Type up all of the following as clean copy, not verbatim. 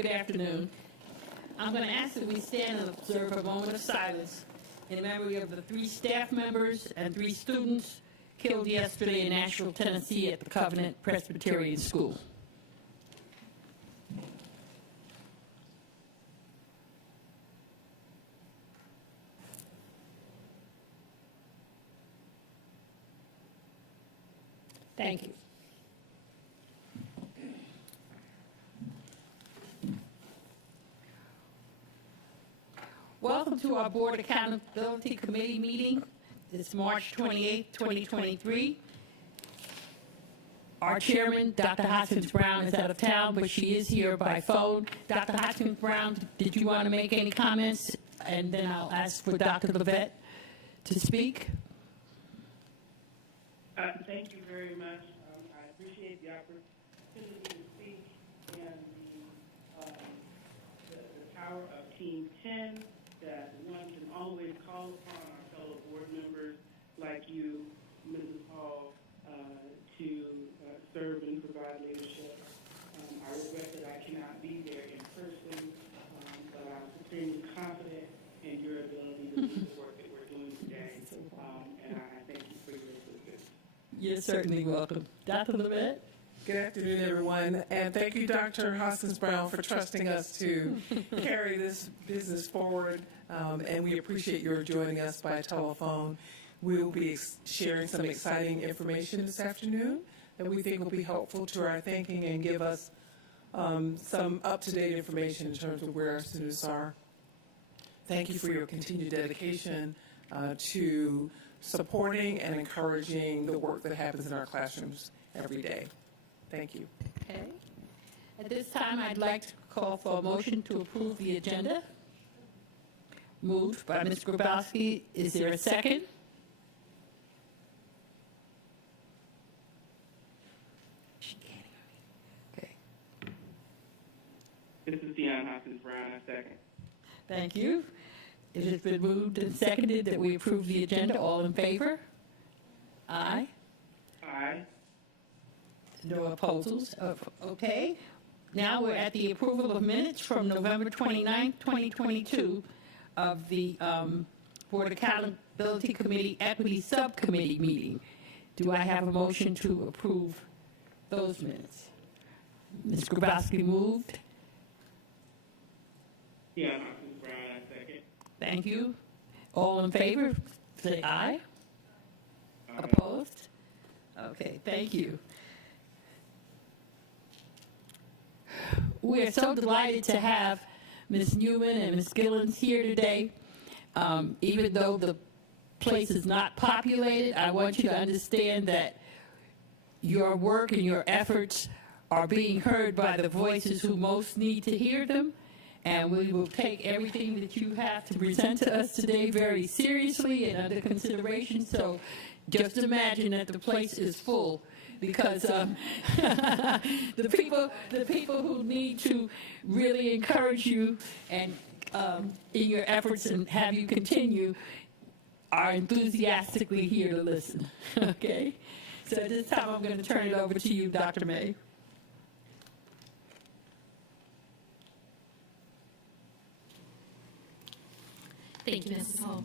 Good afternoon. I'm going to ask that we stand and observe a moment of silence in memory of the 3 staff members and 3 students killed yesterday in Nashville, Tennessee at the Covenant Presbyterian School. Thank you. Welcome to our Board Accountability Committee meeting. It's March 28, 2023. Our chairman, Dr. Hoskins Brown, is out of town, but she is here by phone. Dr. Hoskins Brown, did you want to make any comments? And then I'll ask for Dr. Levette to speak. Thank you very much. I appreciate the opportunity to speak and the power of Team 10, that one can always call upon our fellow board members like you, Mrs. Hall, to serve and provide leadership. I regret that I cannot be there in person, but I'm supremely confident in your ability to do the work that we're doing today, and I thank you for your assistance. You're certainly welcome. Dr. Levette? Good afternoon, everyone, and thank you, Dr. Hoskins Brown, for trusting us to carry this business forward, and we appreciate your joining us by telephone. We will be sharing some exciting information this afternoon that we think will be helpful to our thinking and give us some up-to-date information in terms of where our students are. Thank you for your continued dedication to supporting and encouraging the work that happens in our classrooms every day. Thank you. Okay. At this time, I'd like to call for a motion to approve the agenda. Moved by Ms. Grabowski. Is there a second? She can't hear me. Okay. This is Deion Hoskins Brown, I second. Thank you. It has been moved and seconded that we approve the agenda. All in favor? Aye. Aye. No opposals. Okay. Now we're at the approval of minutes from November 29, 2022 of the Board Accountability Committee Equity Subcommittee meeting. Do I have a motion to approve those minutes? Ms. Grabowski moved. Deion Hoskins Brown, I second. Thank you. All in favor, say aye. Opposed? Okay, thank you. We are so delighted to have Ms. Newman and Ms. Gillens here today. Even though the place is not populated, I want you to understand that your work and your efforts are being heard by the voices who most need to hear them. And we will take everything that you have to present to us today very seriously and under consideration. So just imagine that the place is full, because the people who need to really encourage you and in your efforts and have you continue are enthusiastically here to listen. Okay? So at this time, I'm going to turn it over to you, Dr. May. Thank you, Mrs. Hall.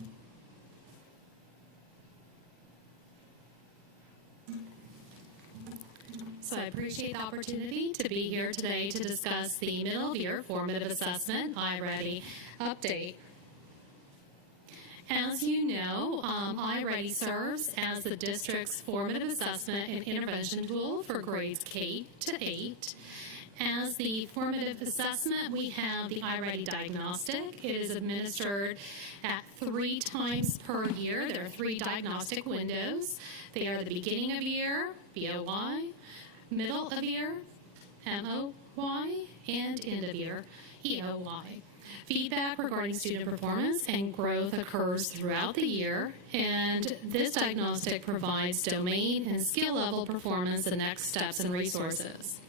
So I appreciate the opportunity to be here today to discuss the middle of year formative assessment iReady update. As you know, iReady serves as the district's formative assessment and intervention tool for grades K to 8. As the formative assessment, we have the iReady diagnostic. It is administered at 3 times per year. There are 3 diagnostic windows. They are the beginning of year, BOY, middle of year, MOY, and end of year, EOY. Feedback regarding student performance and growth occurs throughout the year, and this diagnostic provides domain and skill level performance and next steps and resources.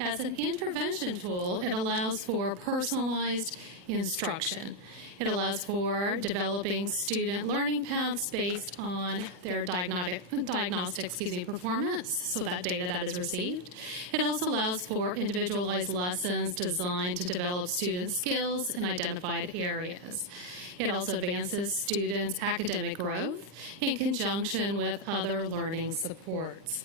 As an intervention tool, it allows for personalized instruction. It allows for developing student learning paths based on their diagnostic performance, so that data that is received. It also allows for individualized lessons designed to develop student skills in identified areas. It also advances students' academic growth in conjunction with other learning supports.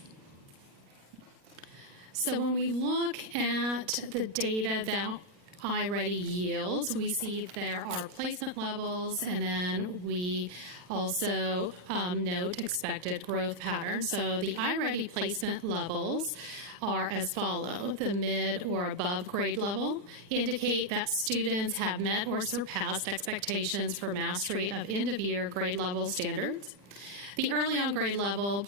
So when we look at the data that iReady yields, we see there are placement levels, and then we also note expected growth patterns. So the iReady placement levels are as follow. The mid or above grade level indicate that students have met or surpassed expectations for mastery of end-of-year grade level standards. The early on grade level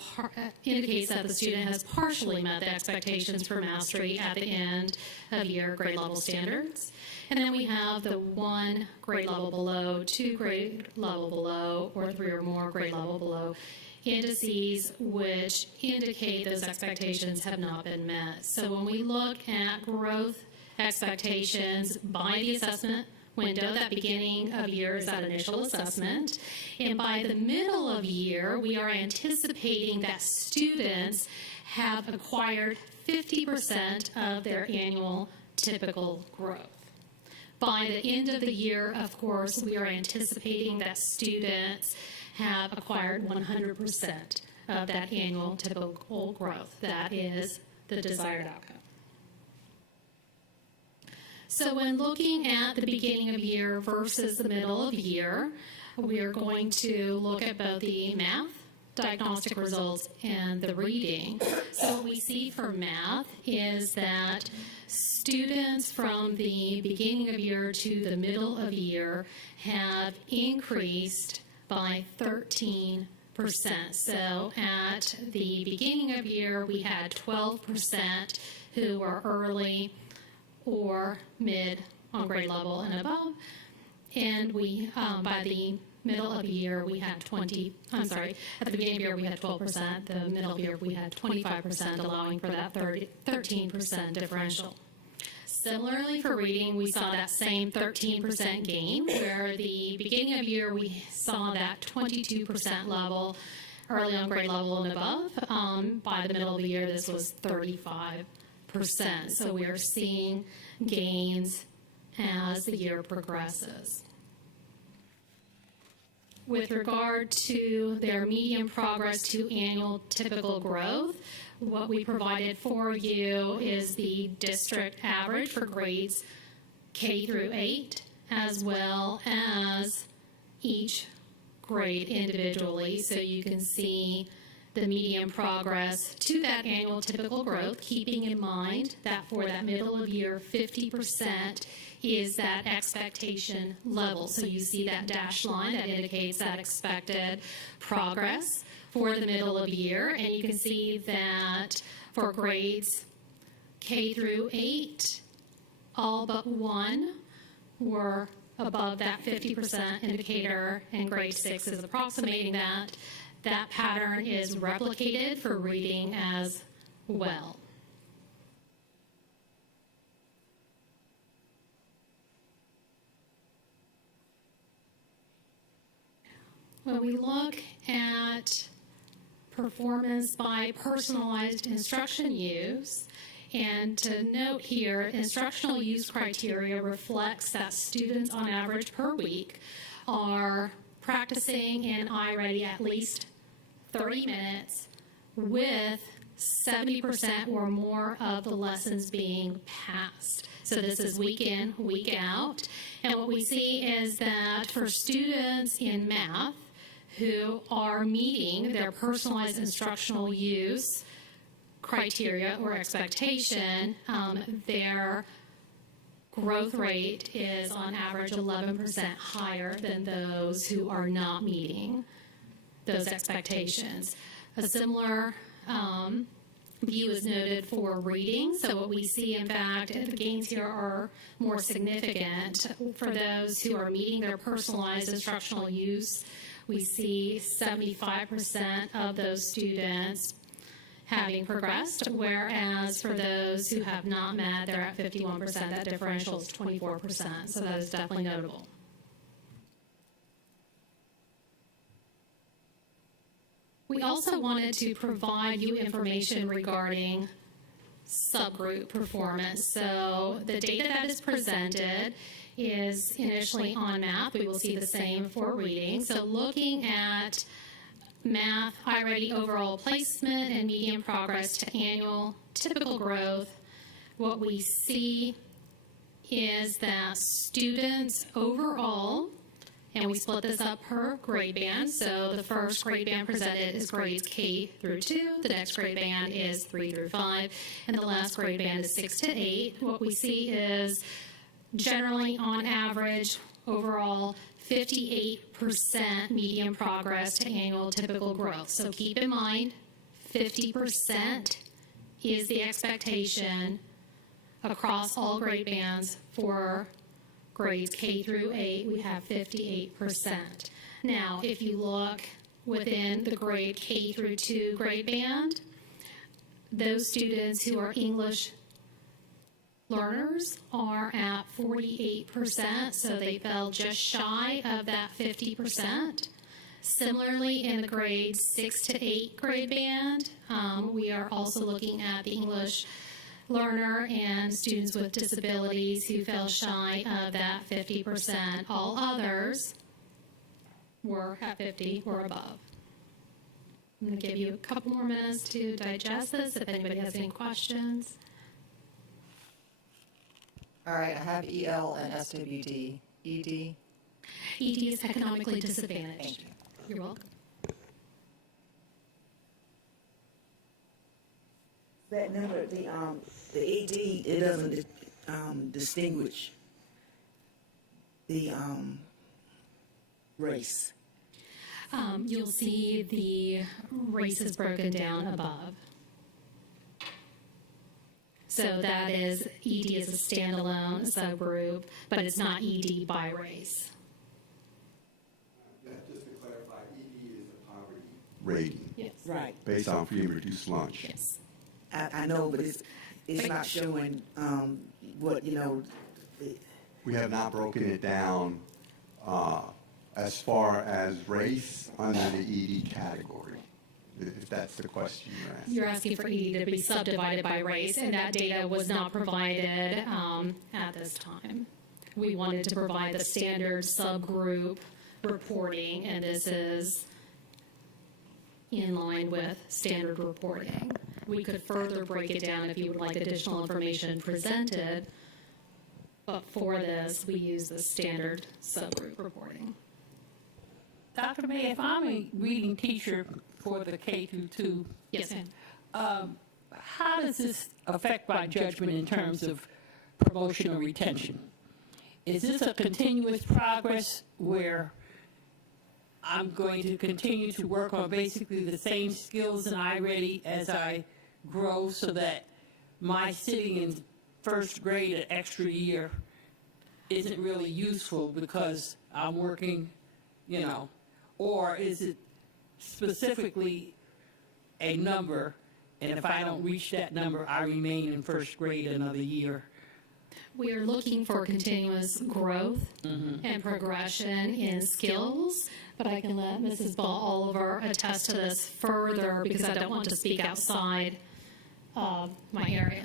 indicates that the student has partially met the expectations for mastery at the end of year grade level standards. And then we have the 1 grade level below, 2 grade level below, or 3 or more grade level below indices, which indicate those expectations have not been met. So when we look at growth expectations by the assessment window, that beginning of year is that initial assessment, and by the middle of year, we are anticipating that students have acquired 50% of their annual typical growth. By the end of the year, of course, we are anticipating that students have acquired 100% of that annual typical growth. That is the desired outcome. So when looking at the beginning of year versus the middle of year, we are going to look at both the math, diagnostic results, and the reading. So what we see for math is that students from the beginning of year to the middle of year have increased by 13%. So at the beginning of year, we had 12% who were early or mid on grade level and above. And we, by the middle of the year, we had at the beginning of the year, we had 12%. The middle of the year, we had 25%, allowing for that 13% differential. Similarly, for reading, we saw that same 13% gain, where the beginning of year we saw that 22% level, early on grade level and above. By the middle of the year, this was 35%. So we are seeing gains as the year progresses. With regard to their median progress to annual typical growth, what we provided for you is the district average for grades K through 8, as well as each grade individually. So you can see the median progress to that annual typical growth, keeping in mind that for that middle of year, 50% is that expectation level. So you see that dashed line that indicates that expected progress for the middle of year, and you can see that for grades K through 8, all but 1 were above that 50% indicator, and grade 6 is approximating that. That pattern is replicated for reading as well. When we look at performance by personalized instruction use, and to note here, instructional use criteria reflects that students on average per week are practicing in iReady at least 30 minutes with 70% or more of the lessons being passed. So this is week in, week out. And what we see is that for students in math who are meeting their personalized instructional use criteria or expectation, their growth rate is on average 11% higher than those who are not meeting those expectations. A similar view is noted for reading. So what we see, in fact, the gains here are more significant. For those who are meeting their personalized instructional use, we see 75% of those students having progressed, whereas for those who have not met, they're at 51%. That differential is 24%, so that is definitely notable. we also wanted to provide you information regarding subgroup performance. So the data that is presented is initially on math. We will see the same for reading. So looking at math, iReady overall placement and median progress to annual typical growth, what we see is that students overall, and we split this up per grade band. So the first grade band presented is grades K through 2. The next grade band is 3 through 5. And the last grade band is 6 to 8. What we see is generally on average, overall, 58% median progress to annual typical growth. So keep in mind, 50% is the expectation across all grade bands. For grades K through 8, we have 58%. Now, if you look within the grade K through 2 grade band, those students who are English learners are at 48%, so they fell just shy of that 50%. Similarly, in the grades 6 to 8 grade band, we are also looking at the English learner and students with disabilities who fell shy of that 50%. All others were at 50 or above. I'm going to give you a couple more minutes to digest this if anybody has any questions. All right, I have EL and SWD. ED? ED is economically disadvantaged. Thank you. You're welcome. That number, the ED, it doesn't distinguish the race. You'll see the race is broken down above. So that is, ED is a standalone subgroup, but it's not ED by race. Just to clarify, ED is a poverty rating Yes. Right. based on free and reduced lunch. Yes. I know, but it's not showing what, We have not broken it down as far as race under the ED category, if that's the question you're asking. You're asking for ED to be subdivided by race, and that data was not provided at this time. We wanted to provide the standard subgroup reporting, and this is in line with standard reporting. We could further break it down if you would like additional information presented, but for this, we use the standard subgroup reporting. Dr. May, if I'm a reading teacher for the K through 2, Yes, ma'am. how does this affect my judgment in terms of promotion or retention? Is this a continuous progress where I'm going to continue to work on basically the same skills in iReady as I grow, so that my sitting in first grade an extra year isn't really useful because I'm working, or is it specifically a number, and if I don't reach that number, I remain in first grade another year? We are looking for continuous growth and progression in skills, but I can let Mrs. Ball Oliver attest to this further because I don't want to speak outside of my area.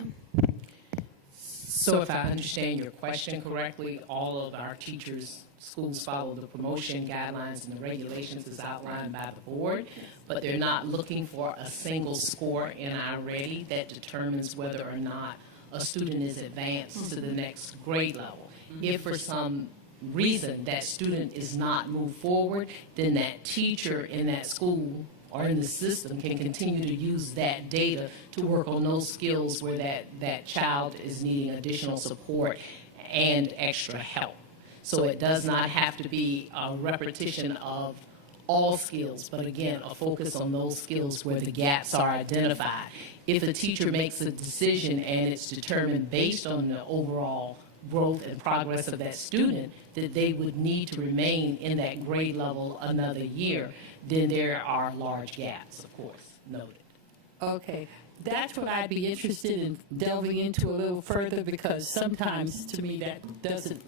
So if I understand your question correctly, all of our teachers, schools follow the promotion guidelines and the regulations as outlined by the board, but they're not looking for a single score in iReady that determines whether or not a student is advanced to the next grade level. If for some reason that student is not moved forward, then that teacher in that school or in the system can continue to use that data to work on those skills where that child is needing additional support and extra help. So it does not have to be a repetition of all skills, but again, a focus on those skills where the gaps are identified. If a teacher makes a decision and it's determined based on the overall growth and progress of that student that they would need to remain in that grade level another year, then there are large gaps, of course, noted. Okay, that's what I'd be interested in delving into a little further, because sometimes to me that doesn't,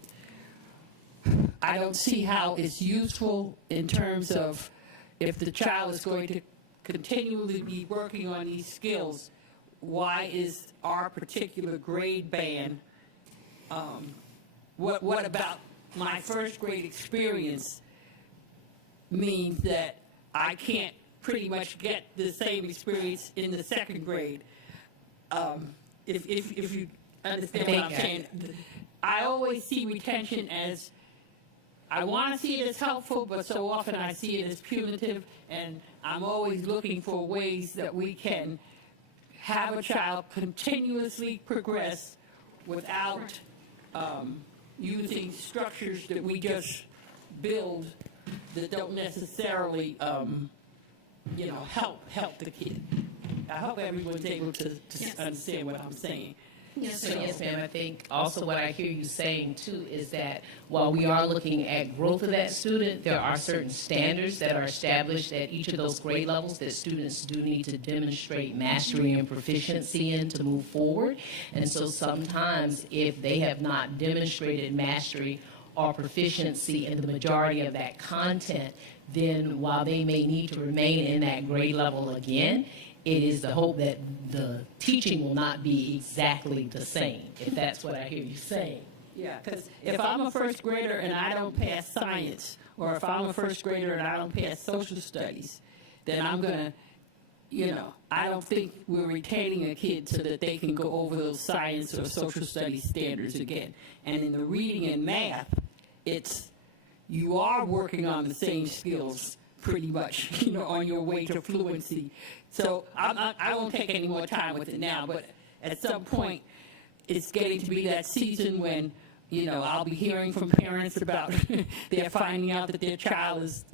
I don't see how it's useful in terms of if the child is going to continually be working on these skills, why is our particular grade band, what about my first grade experience means that I can't pretty much get the same experience in the second grade? If you understand what I'm saying. I always see retention as, I want to see it as helpful, but so often I see it as punitive, and I'm always looking for ways that we can have a child continuously progress without using structures that we just build that don't necessarily, help the kid. I hope everyone's able to Yes. understand what I'm saying. Yes, So, ma'am. yes, ma'am, I think also what I hear you saying too is that while we are looking at growth of that student, there are certain standards that are established at each of those grade levels that students do need to demonstrate mastery and proficiency in to move forward. And so sometimes if they have not demonstrated mastery or proficiency in the majority of that content, then while they may need to remain in that grade level again, it is the hope that the teaching will not be exactly the same, if that's what I hear you saying. Yeah, because if I'm a first grader and I don't pass science, or if I'm a first grader and I don't pass social studies, then I'm going to, I don't think we're retaining a kid so that they can go over those science or social studies standards again. And in the reading and math, you are working on the same skills pretty much, on your way to fluency. So I won't take any more time with it now, but at some point, it's getting to be that season when, I'll be hearing from parents about they're finding out that their child is,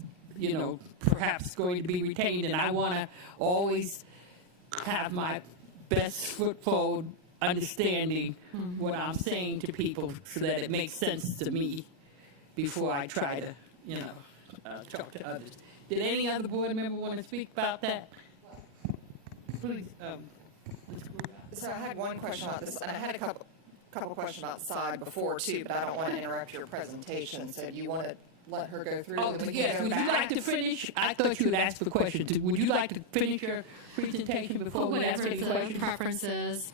perhaps going to be retained, and I want to always have my best foot forward understanding what I'm saying to people so that it makes sense to me before I try to, talk to others. Did any other board member want to speak about that? Please, Ms. Gould. So I had one question about this, and I had a couple questions about SIDE before too, but I don't want to interrupt your presentation. So do you want to let her go through? Oh, and then we yes, can would go you back? like to finish? I thought you had asked for questions. Would you like to finish your presentation before we ask Whatever any the questions? preferences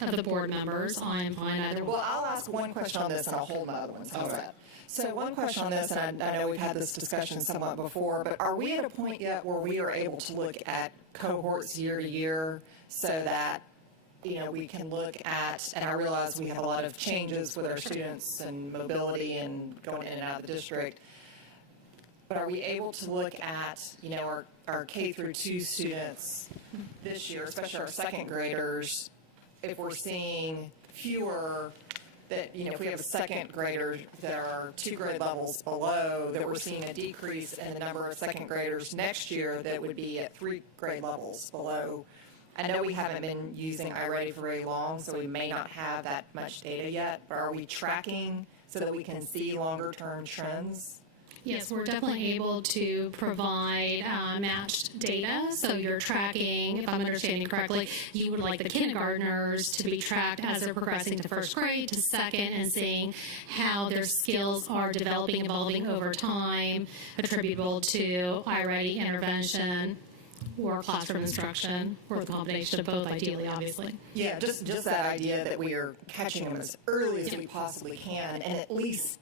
of the board members, I am fine either way. Well, I'll ask one question on this and I'll hold my other ones. How's that? So one question on this, and I know we've had this discussion somewhat before, but are we at a point yet where we are able to look at cohorts year to year so that, we can look at, and I realize we have a lot of changes with our students and mobility and going in and out of the district, but are we able to look at, our K through 2 students this year, especially our second graders, if we're seeing fewer that, if we have a second grader that are 2 grade levels below, that we're seeing a decrease in the number of second graders next year that would be at 3 grade levels below. I know we haven't been using iReady for very long, so we may not have that much data yet, but are we tracking so that we can see longer term trends? Yes, we're definitely able to provide matched data. So you're tracking, if I'm understanding correctly, you would like the kindergartners to be tracked as they're progressing to first grade, to second, and seeing how their skills are developing, evolving over time, attributable to iReady intervention or classroom instruction, or the combination of both, ideally, obviously. Yeah, just that idea that we are catching them as early as we possibly can, and at least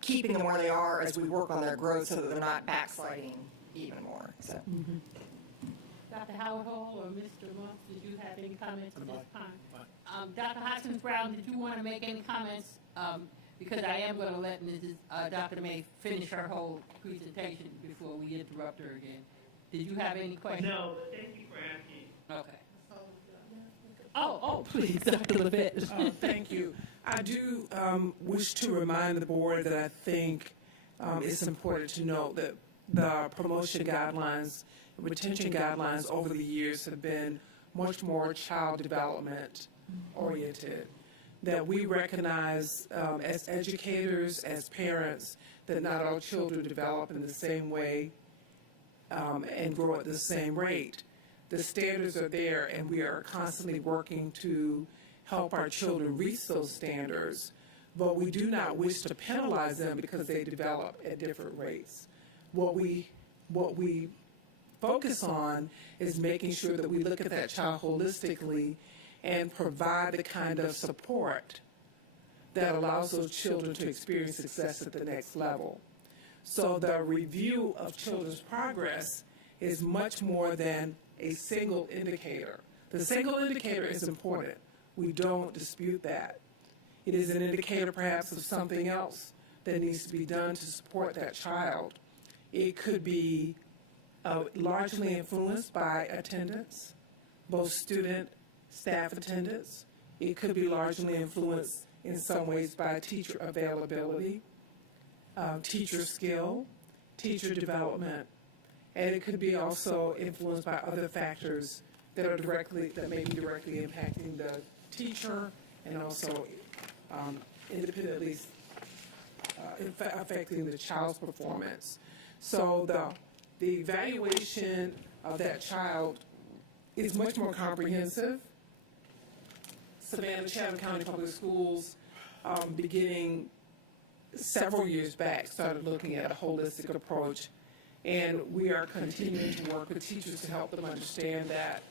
keeping them where they are as we work on their growth so that they're not backsliding even more. So. Dr. Howard Hall or Mr. Monk, did you have any comments at this time? Dr. Hoskins Brown, did you want to make any comments? Because I am going to let Dr. May finish her whole presentation before we interrupt her again. Did you have any questions? No, thank you for asking. Okay. Oh, please, Dr. Levette. Thank you. I do wish to remind the board that I think it's important to note that the promotion guidelines, retention guidelines over the years have been much more child development oriented. That we recognize as educators, as parents, that not all children develop in the same way and grow at the same rate. The standards are there, and we are constantly working to help our children reach those standards, but we do not wish to penalize them because they develop at different rates. What we focus on is making sure that we look at that child holistically and provide the kind of support that allows those children to experience success at the next level. So the review of children's progress is much more than a single indicator. The single indicator is important. We don't dispute that. It is an indicator perhaps of something else that needs to be done to support that child. It could be largely influenced by attendance, both student, staff attendance. It could be largely influenced in some ways by teacher availability, teacher skill, teacher development, and it could be also influenced by other factors that may be directly impacting the teacher and also independently affecting the child's performance. So the evaluation of that child is much more comprehensive. Savannah Chatham County Public Schools, beginning several years back, started looking at a holistic approach, and we are continuing to work with teachers to help them understand that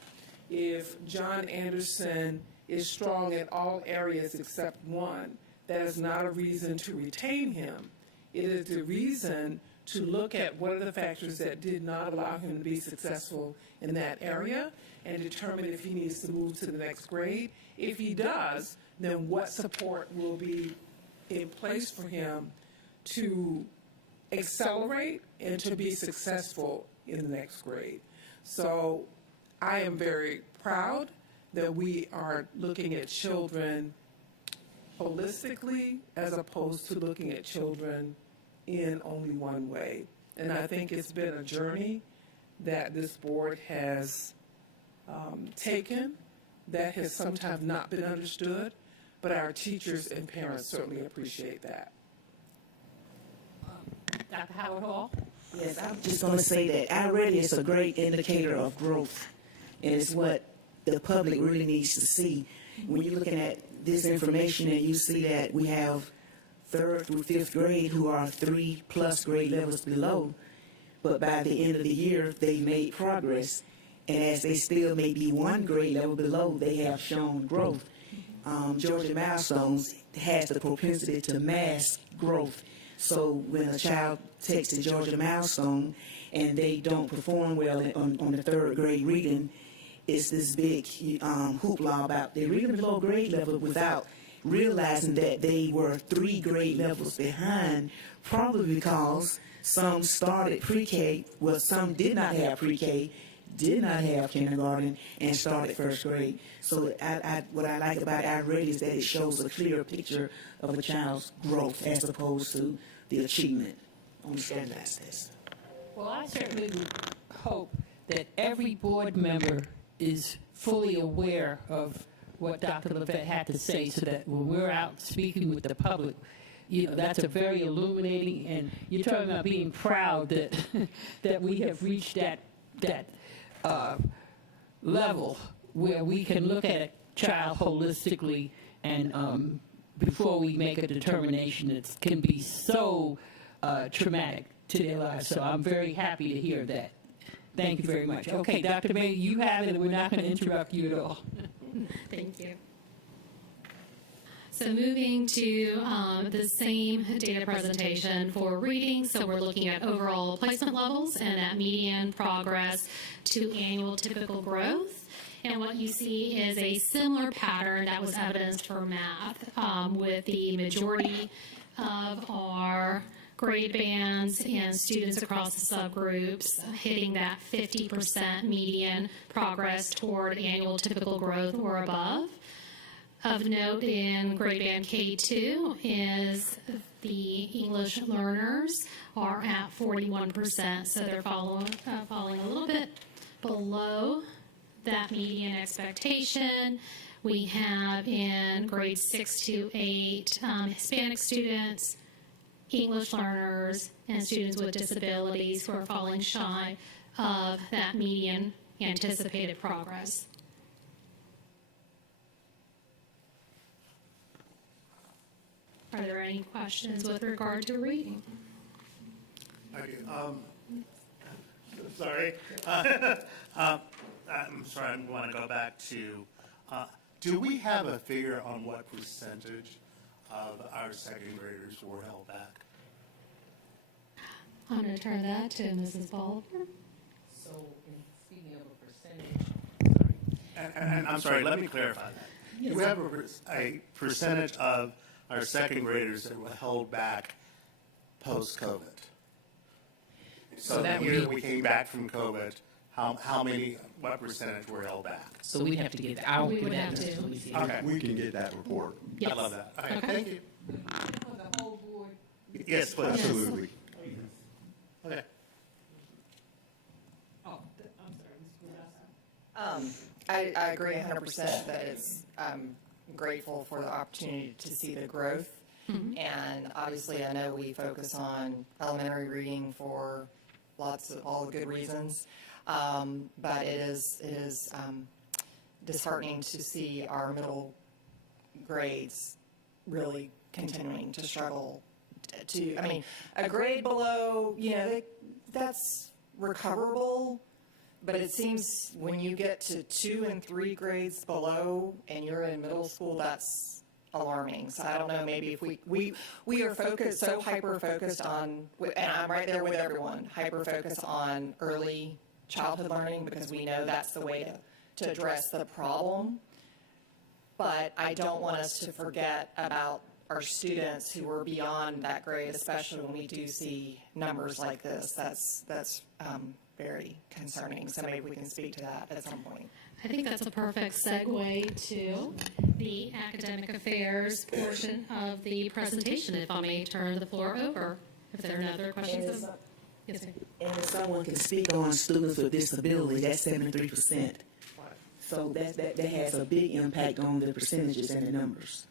if John Anderson is strong in all areas except one, that is not a reason to retain him. It is the reason to look at what are the factors that did not allow him to be successful in that area and determine if he needs to move to the next grade. If he does, then what support will be in place for him to accelerate and to be successful in the next grade. So I am very proud that we are looking at children holistically as opposed to looking at children in only one way. And I think it's been a journey that this board has taken that has sometimes not been understood, but our teachers and parents certainly appreciate that. Dr. Howard Hall? Yes, I'm just going to say that iReady is a great indicator of growth, and it's what the public really needs to see. When you're looking at this information and you see that we have 3rd through 5th grade who are 3+ grade levels below, but by the end of the year, they made progress. And as they still may be 1 grade level below, they have shown growth. Georgia Milestones has the propensity to mask growth. So when a child takes the Georgia Milestone and they don't perform well on the 3rd grade reading, it's this big hoopla about they reading below grade level without realizing that they were 3 grade levels behind, probably because some started pre-K, well, some did not have pre-K, did not have kindergarten, and started 1st grade. So what I like about iReady is that it shows a clear picture of a child's growth as opposed to the achievement on the standardized test. Well, I certainly would hope that every board member is fully aware of what Dr. Levette had to say, so that when we're out speaking with the public, you know, that's a very illuminating, and you're talking about being proud that that we have reached that level where we can look at a child holistically, and before we make a determination that can be so traumatic to their lives. So I'm very happy to hear that. Thank you very much. Okay, Dr. May, you have it, and we're not going to interrupt you at all. Thank you. So moving to the same data presentation for reading. So we're looking at overall placement levels and at median progress to annual typical growth. And what you see is a similar pattern that was evidenced for math, with the majority of our grade bands and students across the subgroups hitting that 50% median progress toward annual typical growth or above. Of note in grade band K2 is the English learners are at 41%, so they're falling a little bit below that median expectation. We have in grades 6 to 8 Hispanic students, English learners, and students with disabilities who are falling shy of that median anticipated progress. Are there any questions with regard to reading? I do. Sorry. I'm sorry, I want to go back to, do we have a figure on what percentage of our second graders were held back? I'm going to turn that to Mrs. Bolivar. So, in speaking of a percentage, And I'm sorry, let me clarify that. Do we have a percentage of our second graders that were held back post-COVID? So that the would year be- we came back from COVID, how many, what percentage were held back? so we'd have to get, I We would would have have to. to. Louisiana. Okay, We can get that report. Yes. I love that. Okay, Okay. thank you. For the whole board. Yes, please. Absolutely. Okay. Oh, I'm sorry, Mr. Wilson. I agree 100% that it's, I'm grateful for the opportunity to see the growth. And obviously, I know we focus on elementary reading for lots of, all the good reasons. But it is disheartening to see our middle grades really continuing to struggle to, I mean, a grade below, you know, that's recoverable. But it seems when you get to 2 and 3 grades below and you're in middle school, that's alarming. So I don't know, maybe if we are focused, so hyper-focused on, and I'm right there with everyone, hyper-focused on early childhood learning because we know that's the way to address the problem. But I don't want us to forget about our students who are beyond that grade, especially when we do see numbers like this. That's very concerning. So maybe we can speak to that at some point. I think that's a perfect segue to the academic affairs portion of the presentation, if I may turn the floor over. If there are no other questions. Yes, sir. And if someone can speak on students with disabilities, that's 73%. So that has a big impact on the percentages and the numbers.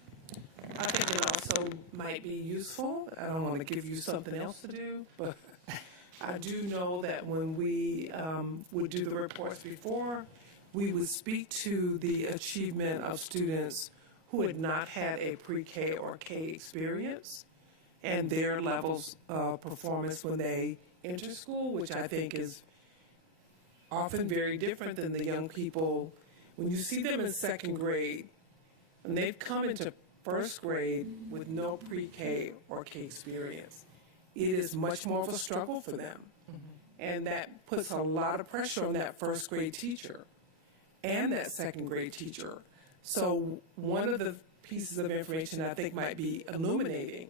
I think it also might be useful. I don't want to give you something else to do, but I do know that when we would do the reports before, we would speak to the achievement of students who had not had a pre-K or K experience and their levels of performance when they enter school, which I think is often very different than the young people. When you see them in second grade, and they've come into first grade with no pre-K or K experience, it is much more of a struggle for them. And that puts a lot of pressure on that first grade teacher and that second grade teacher. So one of the pieces of information that I think might be illuminating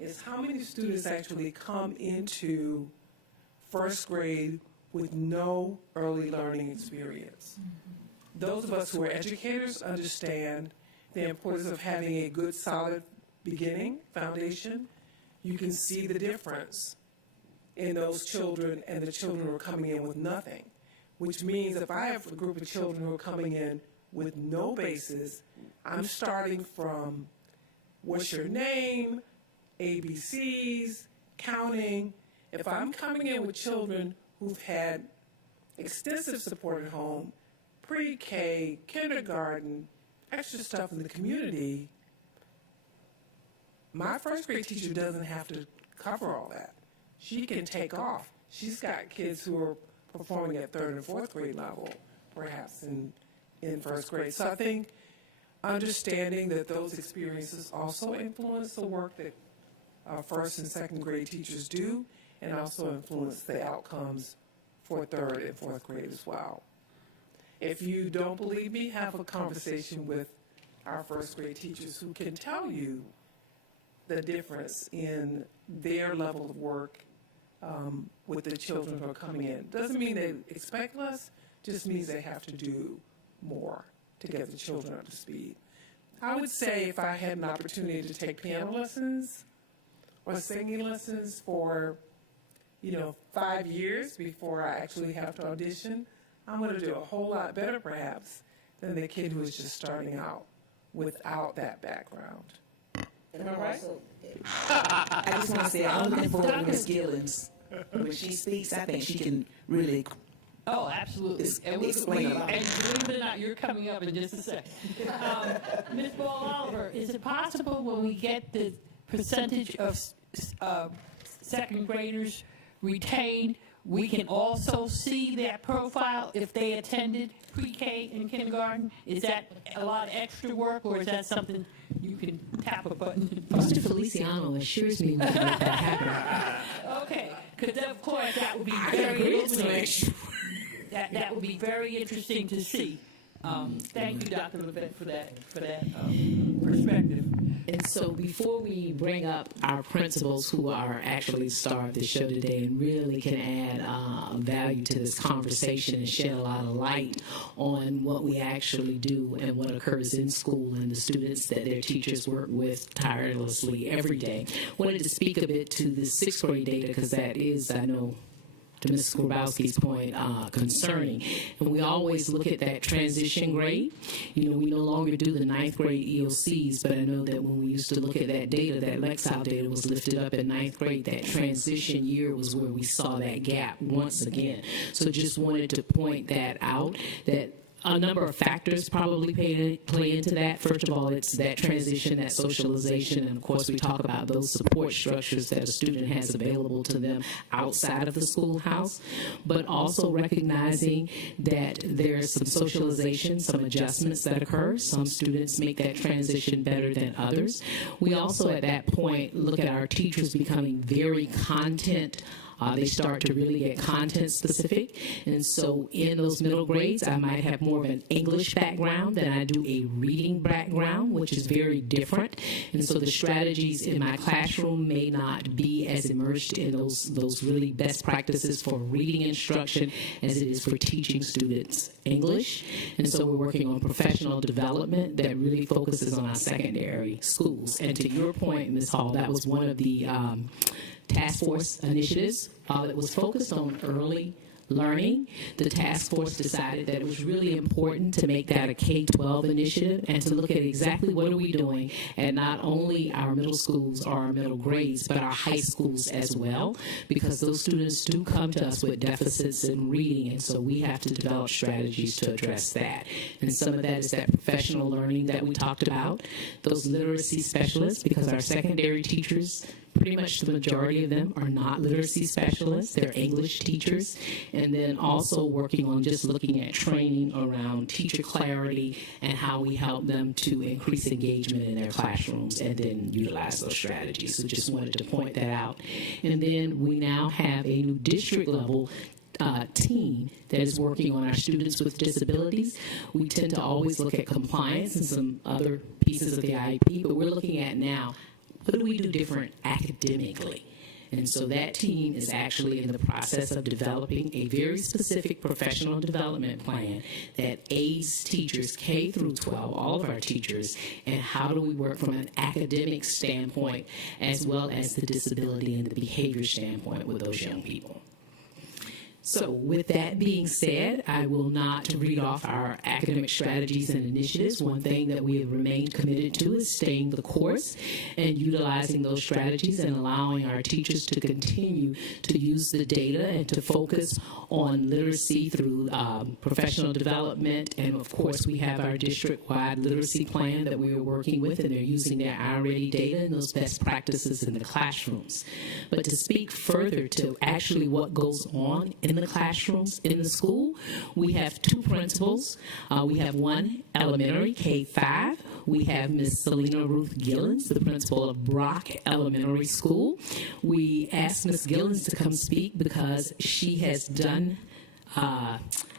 is how many students actually come into first grade with no early learning experience. Those of us who are educators understand the importance of having a good, solid beginning, foundation. You can see the difference in those children and the children who are coming in with nothing, which means if I have a group of children who are coming in with no basis, I'm starting from what's your name, ABCs, counting. If I'm coming in with children who've had extensive support at home, pre-K, kindergarten, extra stuff in the community, my first grade teacher doesn't have to cover all that. She can take off. She's got kids who are performing at third and fourth grade level, perhaps in first grade. So I think understanding that those experiences also influence the work that first and second grade teachers do, and also influence the outcomes for third and fourth grade as well. If you don't believe me, have a conversation with our first grade teachers who can tell you the difference in their level of work with the children who are coming in. Doesn't mean they expect less, just means they have to do more to get the children up to speed. I would say if I had an opportunity to take piano lessons or singing lessons for, 5 years before I actually have to audition, I'm going to do a whole lot better perhaps than the kid who is just starting out without that background. Am I right? I just want to say, I'm looking forward to Ms. Gillens. When she speaks, I think she can really, Oh, absolutely. And Explain a lot. and believe it or not, you're coming up in just a second. Ms. Ball Oliver, is it possible when we get the percentage of second graders retained, we can also see their profile if they attended pre-K and kindergarten? Is that a lot of extra work, or is that something you can tap a button? Mr. Feliciano assures me we can make that happen. Okay, because of course, that would be very illuminating. That would be very interesting to see. Thank you, Dr. Levesque, for that perspective. And so before we bring up our principals who are actually the star of the show today and really can add value to this conversation and shed a lot of light on what we actually do and what occurs in school and the students that their teachers work with tirelessly every day, wanted to speak a bit to the sixth grade data because that is, I know, to Ms. Grabowski's point, concerning. And we always look at that transition grade. You know, we no longer do the ninth grade EOCs, but I know that when we used to look at that data, that Lexile data was lifted up in ninth grade, that transition year was where we saw that gap once again. So just wanted to point that out, that a number of factors probably play into that. First of all, it's that transition, that socialization, and of course we talk about those support structures that a student has available to them outside of the schoolhouse, but also recognizing that there's some socialization, some adjustments that occur. Some students make that transition better than others. We also at that point look at our teachers becoming very content they start to really get content specific. And so in those middle grades, I might have more of an English background than I do a reading background, which is very different. And so the strategies in my classroom may not be as immersed in those really best practices for reading instruction as it is for teaching students English. And so we're working on professional development that really focuses on our secondary schools. And to your point, Ms. Hall, that was one of the task force initiatives that was focused on early learning. The task force decided that it was really important to make that a K-12 initiative and to look at exactly what are we doing at not only our middle schools or our middle grades, but our high schools as well, because those students do come to us with deficits in reading, and so we have to develop strategies to address that. And some of that is that professional learning that we talked about, those literacy specialists, because our secondary teachers, pretty much the majority of them are not literacy specialists. They're English teachers. And then also working on just looking at training around teacher clarity and how we help them to increase engagement in their classrooms and then utilize those strategies. So just wanted to point that out. And then we now have a new district level team that is working on our students with disabilities. We tend to always look at compliance and some other pieces of the IEP, but we're looking at now, what do we do different academically? And so that team is actually in the process of developing a very specific professional development plan that aids teachers K through 12, all of our teachers, and how do we work from an academic standpoint as well as the disability and the behavior standpoint with those young people. So with that being said, I will not read off our academic strategies and initiatives. One thing that we have remained committed to is staying the course and utilizing those strategies and allowing our teachers to continue to use the data and to focus on literacy through professional development. And of course, we have our district-wide literacy plan that we are working with, and they're using their iReady data and those best practices in the classrooms. But to speak further to actually what goes on in the classrooms in the school, we have two principals. We have one elementary, K-5. We have Ms. Selena Ruth Gillens, the principal of Brock Elementary School. We asked Ms. Gillens to come speak because she has done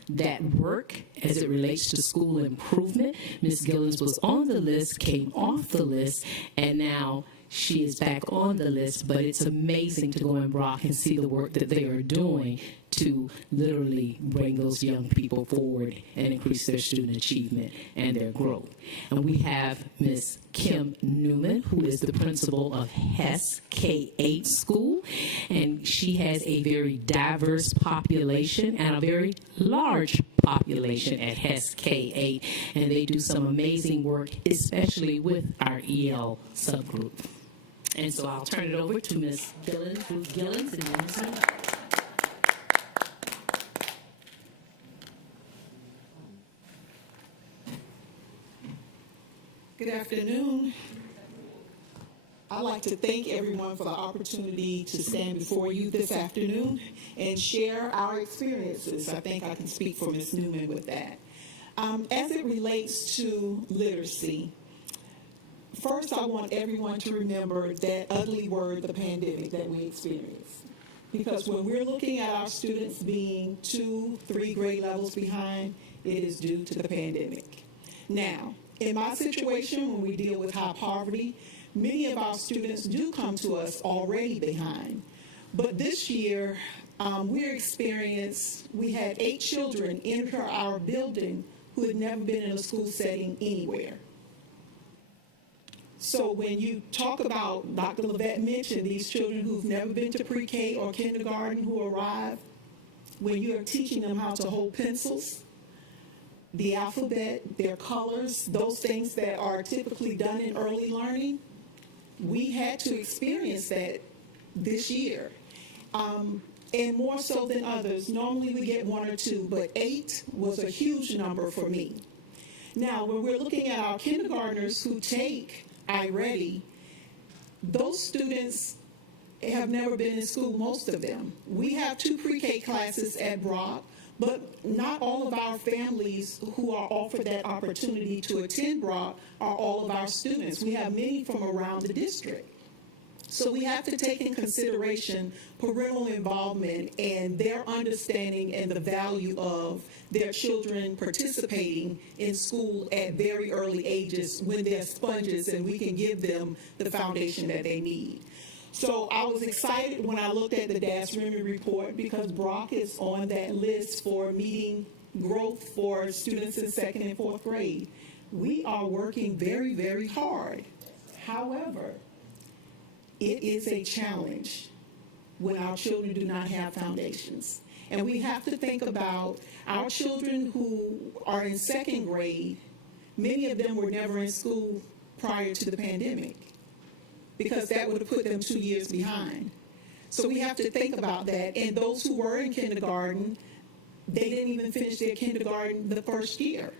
that work as it relates to school improvement. Ms. Gillens was on the list, came off the list, and now she is back on the list, but it's amazing to go in Brock and see the work that they are doing to literally bring those young people forward and increase their student achievement and their growth. And we have Ms. Kim Newman, who is the principal of Hess K-8 School, and she has a very diverse population and a very large population at Hess K-8, and they do some amazing work, especially with our EL subgroup. And so I'll turn it over to Ms. Gillens, Ruth Gillens, and then Ms. Newman. Good afternoon. I'd like to thank everyone for the opportunity to stand before you this afternoon and share our experiences. I think I can speak for Ms. Newman with that. As it relates to literacy, first I want everyone to remember that ugly word, the pandemic, that we experienced. Because when we're looking at our students being 2, 3 grade levels behind, it is due to the pandemic. Now, in my situation, when we deal with high poverty, many of our students do come to us already behind. But this year, we had 8 children enter our building who had never been in a school setting anywhere. So when you talk about, Dr. Levette mentioned these children who've never been to pre-K or kindergarten who arrive, when you are teaching them how to hold pencils, the alphabet, their colors, those things that are typically done in early learning, we had to experience that this year. And more so than others. Normally we get 1 or 2, but 8 was a huge number for me. Now, when we're looking at our kindergartners who take iReady, those students have never been in school, most of them. We have 2 pre-K classes at Brock, but not all of our families who are offered that opportunity to attend Brock are all of our students. We have many from around the district. So we have to take in consideration parental involvement and their understanding and the value of their children participating in school at very early ages when they're sponges and we can give them the foundation that they need. So I was excited when I looked at the DAS-REMI report because Brock is on that list for meeting growth for students in 2nd and 4th grade. We are working very, very hard. However, it is a challenge when our children do not have foundations. And we have to think about our children who are in 2nd grade. Many of them were never in school prior to the pandemic because that would have put them 2 years behind. So we have to think about that. And those who were in kindergarten, they didn't even finish their kindergarten the first year.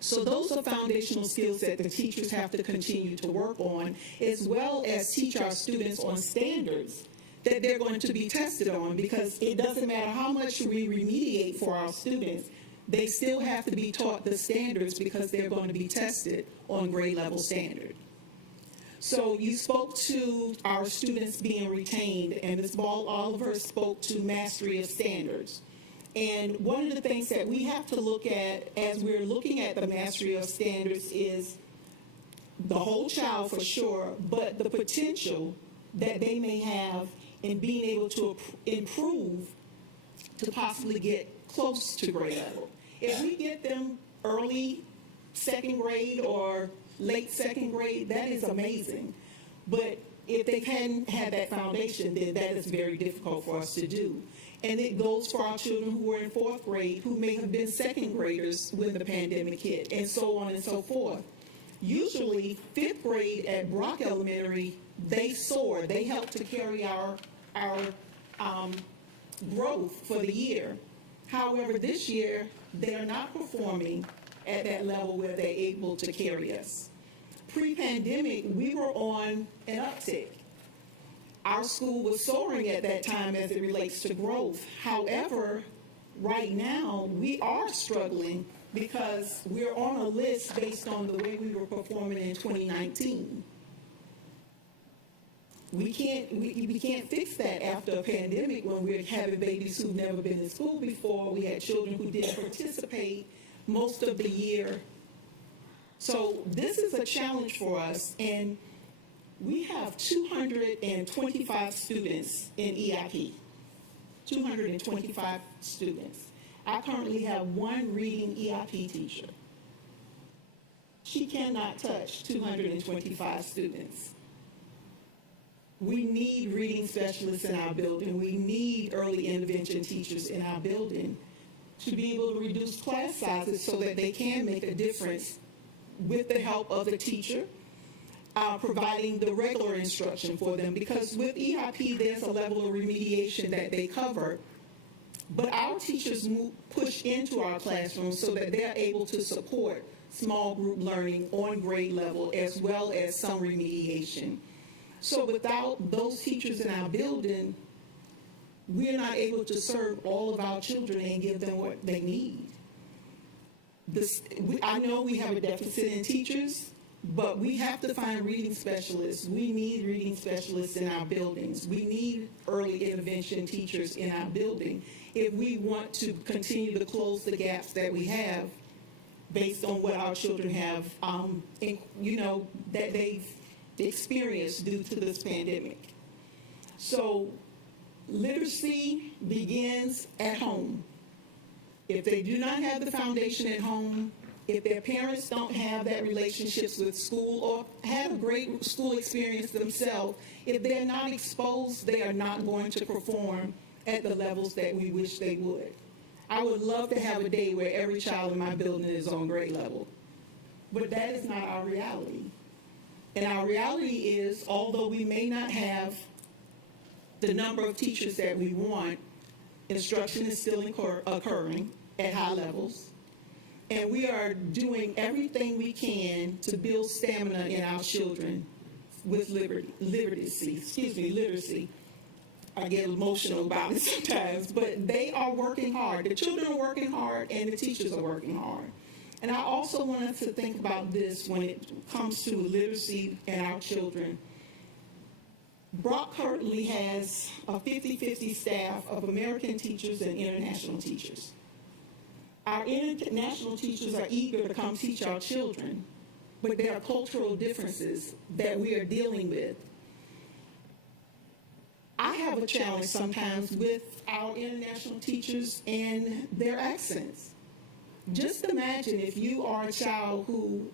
So those are foundational skills that the teachers have to continue to work on, as well as teach our students on standards that they're going to be tested on, because it doesn't matter how much we remediate for our students, they still have to be taught the standards because they're going to be tested on grade level standard. So you spoke to our students being retained, and Ms. Ball Oliver spoke to mastery of standards. And one of the things that we have to look at as we're looking at the mastery of standards is the whole child for sure, but the potential that they may have in being able to improve to possibly get close to grade level. If we get them early 2nd grade or late 2nd grade, that is amazing. But if they hadn't had that foundation, then that is very difficult for us to do. And it goes for our children who were in 4th grade who may have been 2nd graders when the pandemic hit, and so on and so forth. Usually, 5th grade at Brock Elementary, they soar. They help to carry our growth for the year. However, this year, they are not performing at that level where they're able to carry us. Pre-pandemic, we were on an uptick. Our school was soaring at that time as it relates to growth. However, right now, we are struggling because we're on a list based on the way we were performing in 2019. We can't fix that after a pandemic when we're having babies who've never been in school before. We had children who didn't participate most of the year. So this is a challenge for us, and we have 225 students in EIP, 225 students. I currently have 1 reading EIP teacher. She cannot touch 225 students. We need reading specialists in our building. We need early intervention teachers in our building to be able to reduce class sizes so that they can make a difference with the help of the teacher, providing the regular instruction for them, because with EIP, there's a level of remediation that they cover, but our teachers push into our classrooms so that they're able to support small group learning on grade level as well as some remediation. So without those teachers in our building, we're not able to serve all of our children and give them what they need. I know we have a deficit in teachers, but we have to find reading specialists. We need reading specialists in our buildings. We need early intervention teachers in our building if we want to continue to close the gaps that we have based on what our children have, that they've experienced due to this pandemic. So literacy begins at home. If they do not have the foundation at home, if their parents don't have that relationships with school or have a great school experience themselves, if they're not exposed, they are not going to perform at the levels that we wish they would. I would love to have a day where every child in my building is on grade level, but that is not our reality. And our reality is, although we may not have the number of teachers that we want, instruction is still occurring at high levels. And we are doing everything we can to build stamina in our children with literacy. I get emotional about it sometimes, but they are working hard. The children are working hard and the teachers are working hard. And I also want us to think about this when it comes to literacy and our children. Brock currently has a 50-50 staff of American teachers and international teachers. Our international teachers are eager to come teach our children, but there are cultural differences that we are dealing with. I have a challenge sometimes with our international teachers and their accents. Just imagine if you are a child who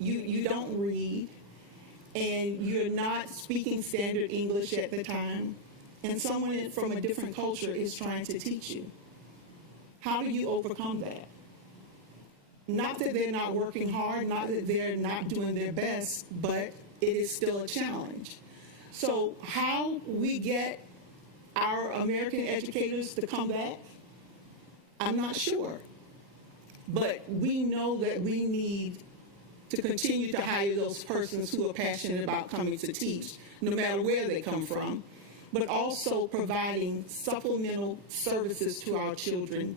you don't read and you're not speaking standard English at the time, and someone from a different culture is trying to teach you. How do you overcome that? Not that they're not working hard, not that they're not doing their best, but it is still a challenge. So how we get our American educators to come back, I'm not sure. But we know that we need to continue to hire those persons who are passionate about coming to teach, no matter where they come from, but also providing supplemental services to our children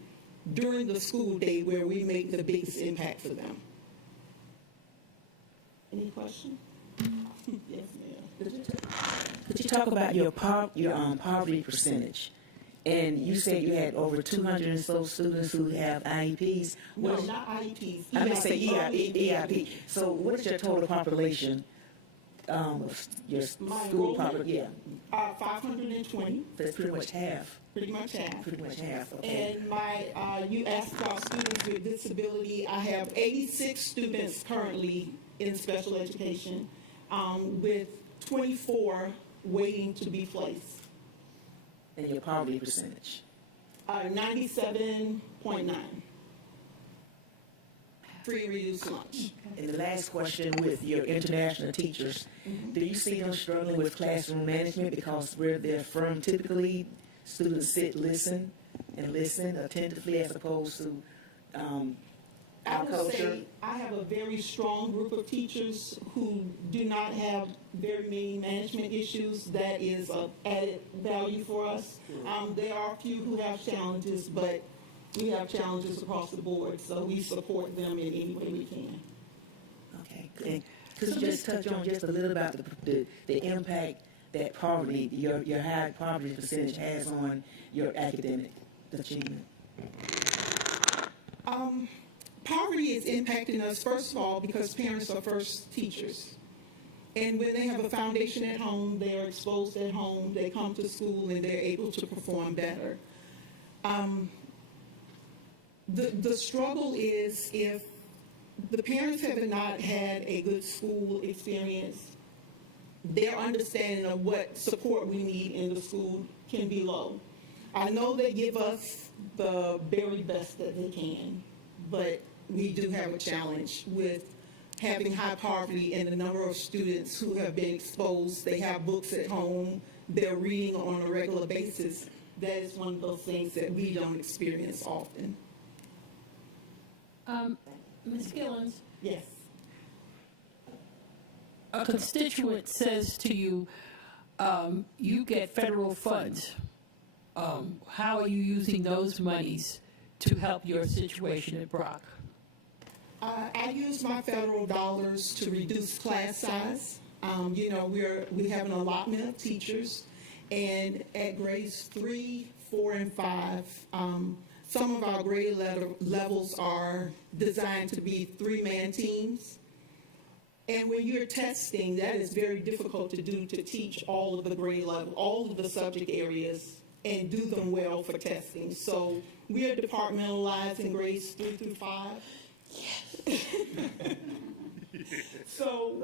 during the school day where we make the biggest impact for them. Any questions? Yes, ma'am. Could you talk about your poverty percentage? And you said you had over 200 and so students who have IEPs. No, not IEPs. I meant to say EIP. So what is your total population? Your school population? Yeah. 520. That's pretty much half. Pretty much half. Pretty much half. Okay. And you asked about students with disability. I have 86 students currently in special education, with 24 waiting to be placed. And your poverty percentage? 97.9. Free reduced lunch. And the last question, with your international teachers, do you see them struggling with classroom management because where they're from, typically students sit, listen attentively as opposed to I would say I have a very strong group of teachers who do not have very many management issues. That is an added value for us. There are a few who have challenges, but we have challenges across the board, so we support them in any way we can. Okay. And could you just touch on just a little about the impact that poverty, your high poverty percentage has on your academic achievement? Poverty is impacting us, first of all, because parents are first teachers. And when they have a foundation at home, they are exposed at home, they come to school, and they're able to perform better. The struggle is if the parents have not had a good school experience, their understanding of what support we need in the school can be low. I know they give us the very best that they can, but we do have a challenge with having high poverty and the number of students who have been exposed. They have books at home, they're reading on a regular basis. That is one of those things that we don't experience often. Ms. Gillens, Yes. a constituent says to you, you get federal funds. How are you using those monies to help your situation at Brock? I use my federal dollars to reduce class size. You know, we have an allotment of teachers, and at grades 3, 4, and 5, some of our grade levels are designed to be 3-man teams. And when you're testing, that is very difficult to do, to teach all of the grade level, all of the subject areas, and do them well for testing. So we are departmentalized in grades 3 through 5. Yes. So,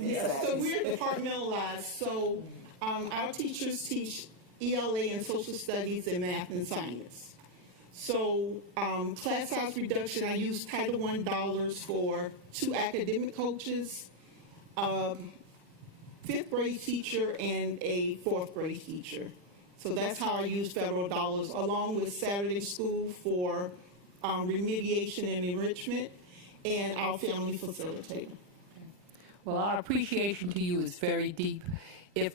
yeah, so we're departmentalized. So our teachers teach ELA and social studies and math and science. So class size reduction, I use Title I dollars for 2 academic coaches, 5th grade teacher, and a 4th grade teacher. So that's how I use federal dollars, along with Saturday school for remediation and enrichment, and our family facilitator. Well, our appreciation to you is very deep. If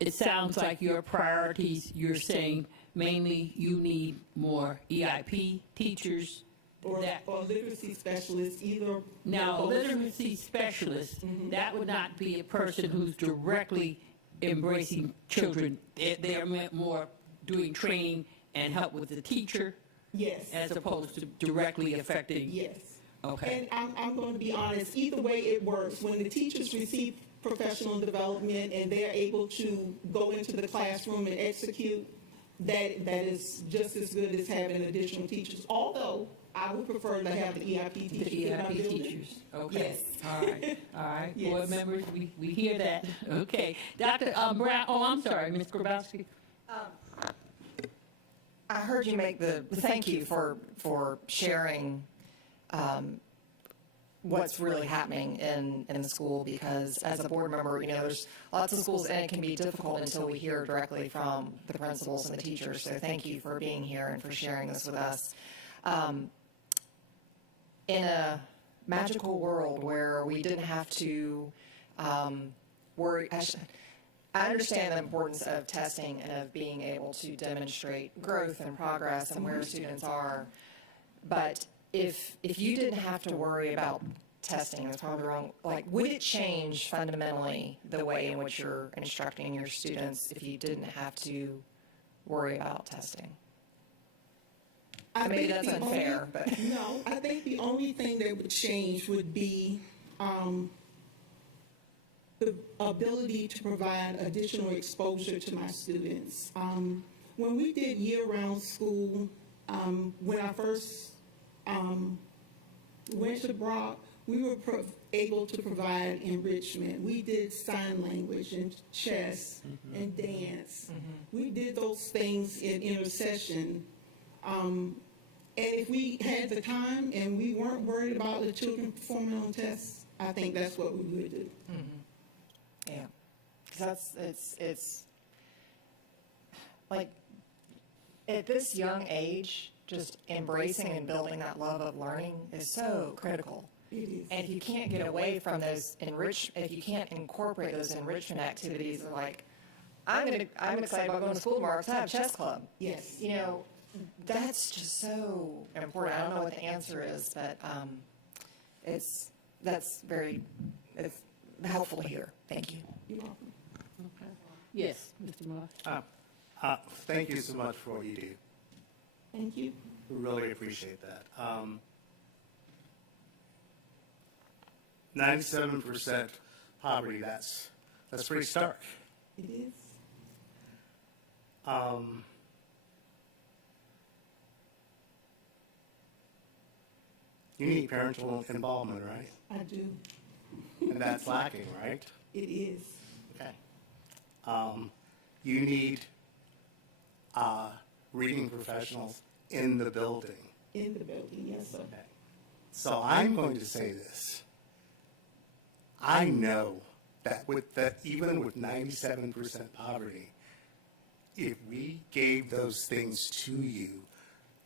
it sounds like your priorities, you're saying mainly you need more EIP teachers. Or literacy specialists, either. Now, a literacy specialist, that would not be a person who's directly embracing children. They're more doing training and help with the teacher. Yes. As opposed to directly affecting. Yes. Okay. And I'm going to be honest, either way it works. When the teachers receive professional development and they're able to go into the classroom and execute, that is just as good as having additional teachers. Although I would prefer to have the EIP teachers. The in my EIP building. teachers. Okay. Yes. All right. All right. Yes. Board members, we hear that. Okay. Dr. Brown, I'm sorry, Ms. Grabowski. I heard you make thank you for sharing what's really happening in the school, because as a board member, you know, there's lots of schools and it can be difficult until we hear directly from the principals and the teachers. So thank you for being here and for sharing this with us. In a magical world where we didn't have to worry, I understand the importance of testing and of being able to demonstrate growth and progress and where students are. But if you didn't have to worry about testing, that's probably wrong. Like, would it change fundamentally the way in which you're instructing your students if you didn't have to worry about testing? Maybe that's unfair, but No, I think the only thing that would change would be the ability to provide additional exposure to my students. When we did year-round school, when I first went to Brock, we were able to provide enrichment. We did sign language and chess and dance. We did those things in intercession. And if we had the time and we weren't worried about the children performing on tests, I think that's what we would do. yeah, because it's like at this young age, just embracing and building that love of learning is so critical. It is. And if you can't get away from those if you can't incorporate those enrichment activities, like I'm excited about going to school tomorrow because I have chess club. Yes. You know, that's just so important. I don't know what the answer is, but it's helpful to hear. Thank you. You're welcome. Yes, Mr. Moss. Thank you so much for what you do. Thank you. We really appreciate that. 97% poverty, that's pretty stark. It is. You need parental involvement, right? I do. And that's lacking, right? It is. Okay. You need reading professionals in the building. In the building, yes, sir. Okay. So I'm going to say this. I know that even with 97% poverty, if we gave those things to you,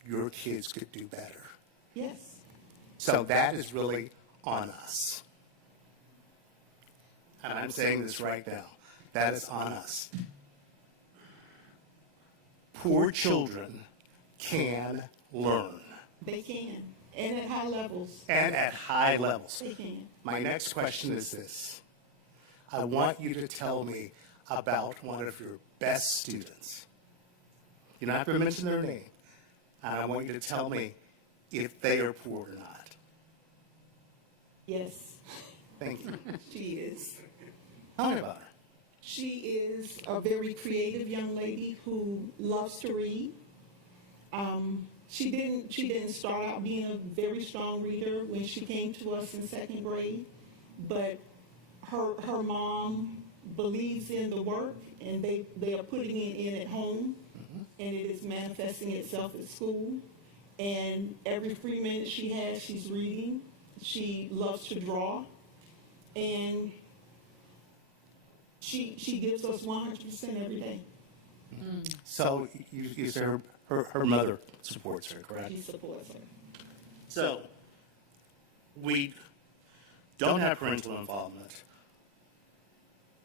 your kids could do better. Yes. So that is really on us. and I'm saying this right now, that is on us. Poor children can learn, They can, and at high levels, and at high levels. they can. My next question is this. I want you to tell me about one of your best students. You don't have to mention their name. And I want you to tell me if they are poor or not. Yes, Thank you. she is. Tell me about her. She is a very creative young lady who loves to read. She didn't start out being a very strong reader when she came to us in second grade, but her mom believes in the work, and they are putting it in at home, and it is manifesting itself at school. And every free minute she has, she's reading. She loves to draw, and she gives us 100% every day. So you say her mother supports her, correct? She supports her. So we don't have parental involvement.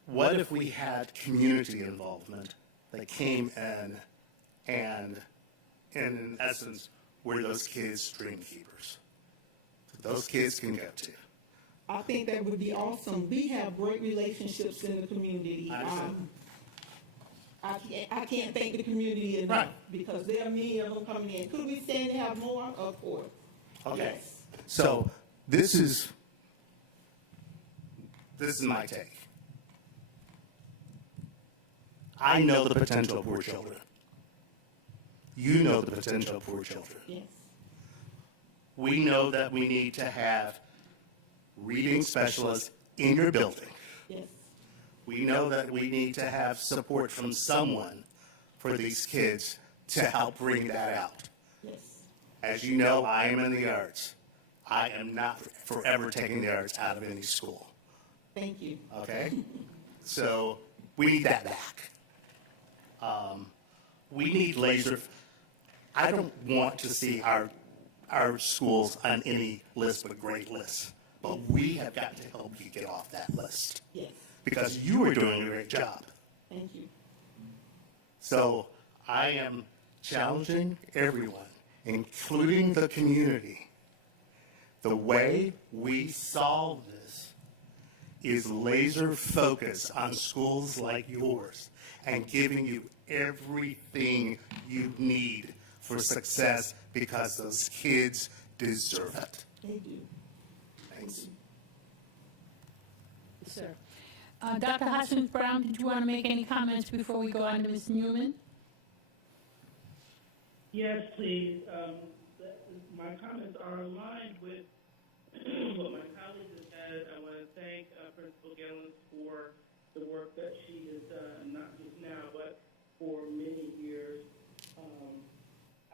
What if we had community involvement that came in and, in essence, were those kids dream keepers? That those kids can go to. I think that would be awesome. We have great relationships in the community. I understand. I can't thank the community enough Right. because there are many of them coming in. Could we stand to have more? Of course. Okay. Yes. So this is my take. I know the potential of poor children. You know the potential of poor children. Yes. We know that we need to have reading specialists in your building. Yes. We know that we need to have support from someone for these kids to help bring that out. Yes. As you know, I am in the arts. I am not forever taking the arts out of any school, Thank you. okay? So we need that back. We need laser. I don't want to see our schools on any list but great lists, but we have got to help you get off that list Yes. because you are doing a great job. Thank you. So I am challenging everyone, including the community. The way we solve this is laser focus on schools like yours and giving you everything you need for success because those kids deserve it. They do. Thanks. Sir. Dr. Hoskins Brown, did you want to make any comments before we go on to Ms. Newman? Yes, please. My comments are aligned with what my colleagues have said. I want to thank Principal Gillens for the work that she has done, not just now, but for many years.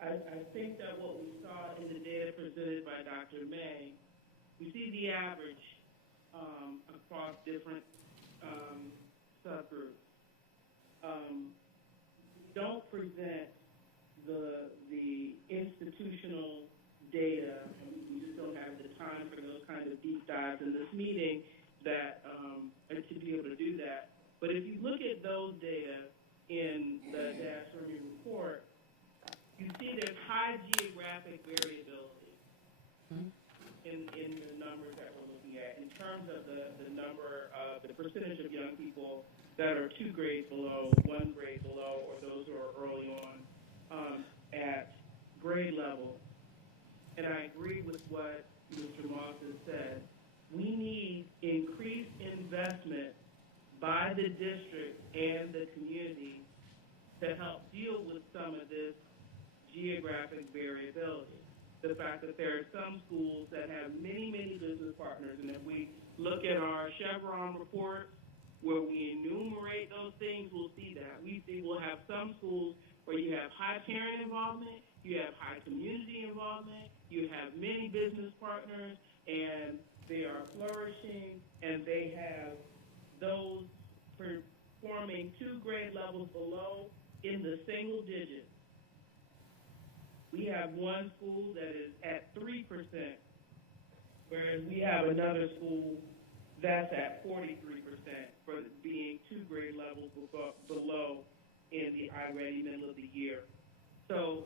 I think that what we saw in the data presented by Dr. May, we see the average across different subgroups. We don't present the institutional data, and we just don't have the time for those kind of deep dives in this meeting that to be able to do that. But if you look at those data in the data survey report, you see there's high geographic variability in the numbers that we're looking at in terms of the percentage of young people that are 2 grades below, 1 grade below, or those who are early on at grade level. And I agree with what Mr. Moss has said. We need increased investment by the district and the community to help deal with some of this geographic variability. The fact that there are some schools that have many, many business partners, and if we look at our Chevron report where we enumerate those things, we'll see that. We'll have some schools where you have high parent involvement, you have high community involvement, you have many business partners, and they are flourishing, and they have those performing 2 grade levels below in the single digits. We have one school that is at 3%, whereas we have another school That's at 43% for being 2 grade levels below in the iReady middle of the year. So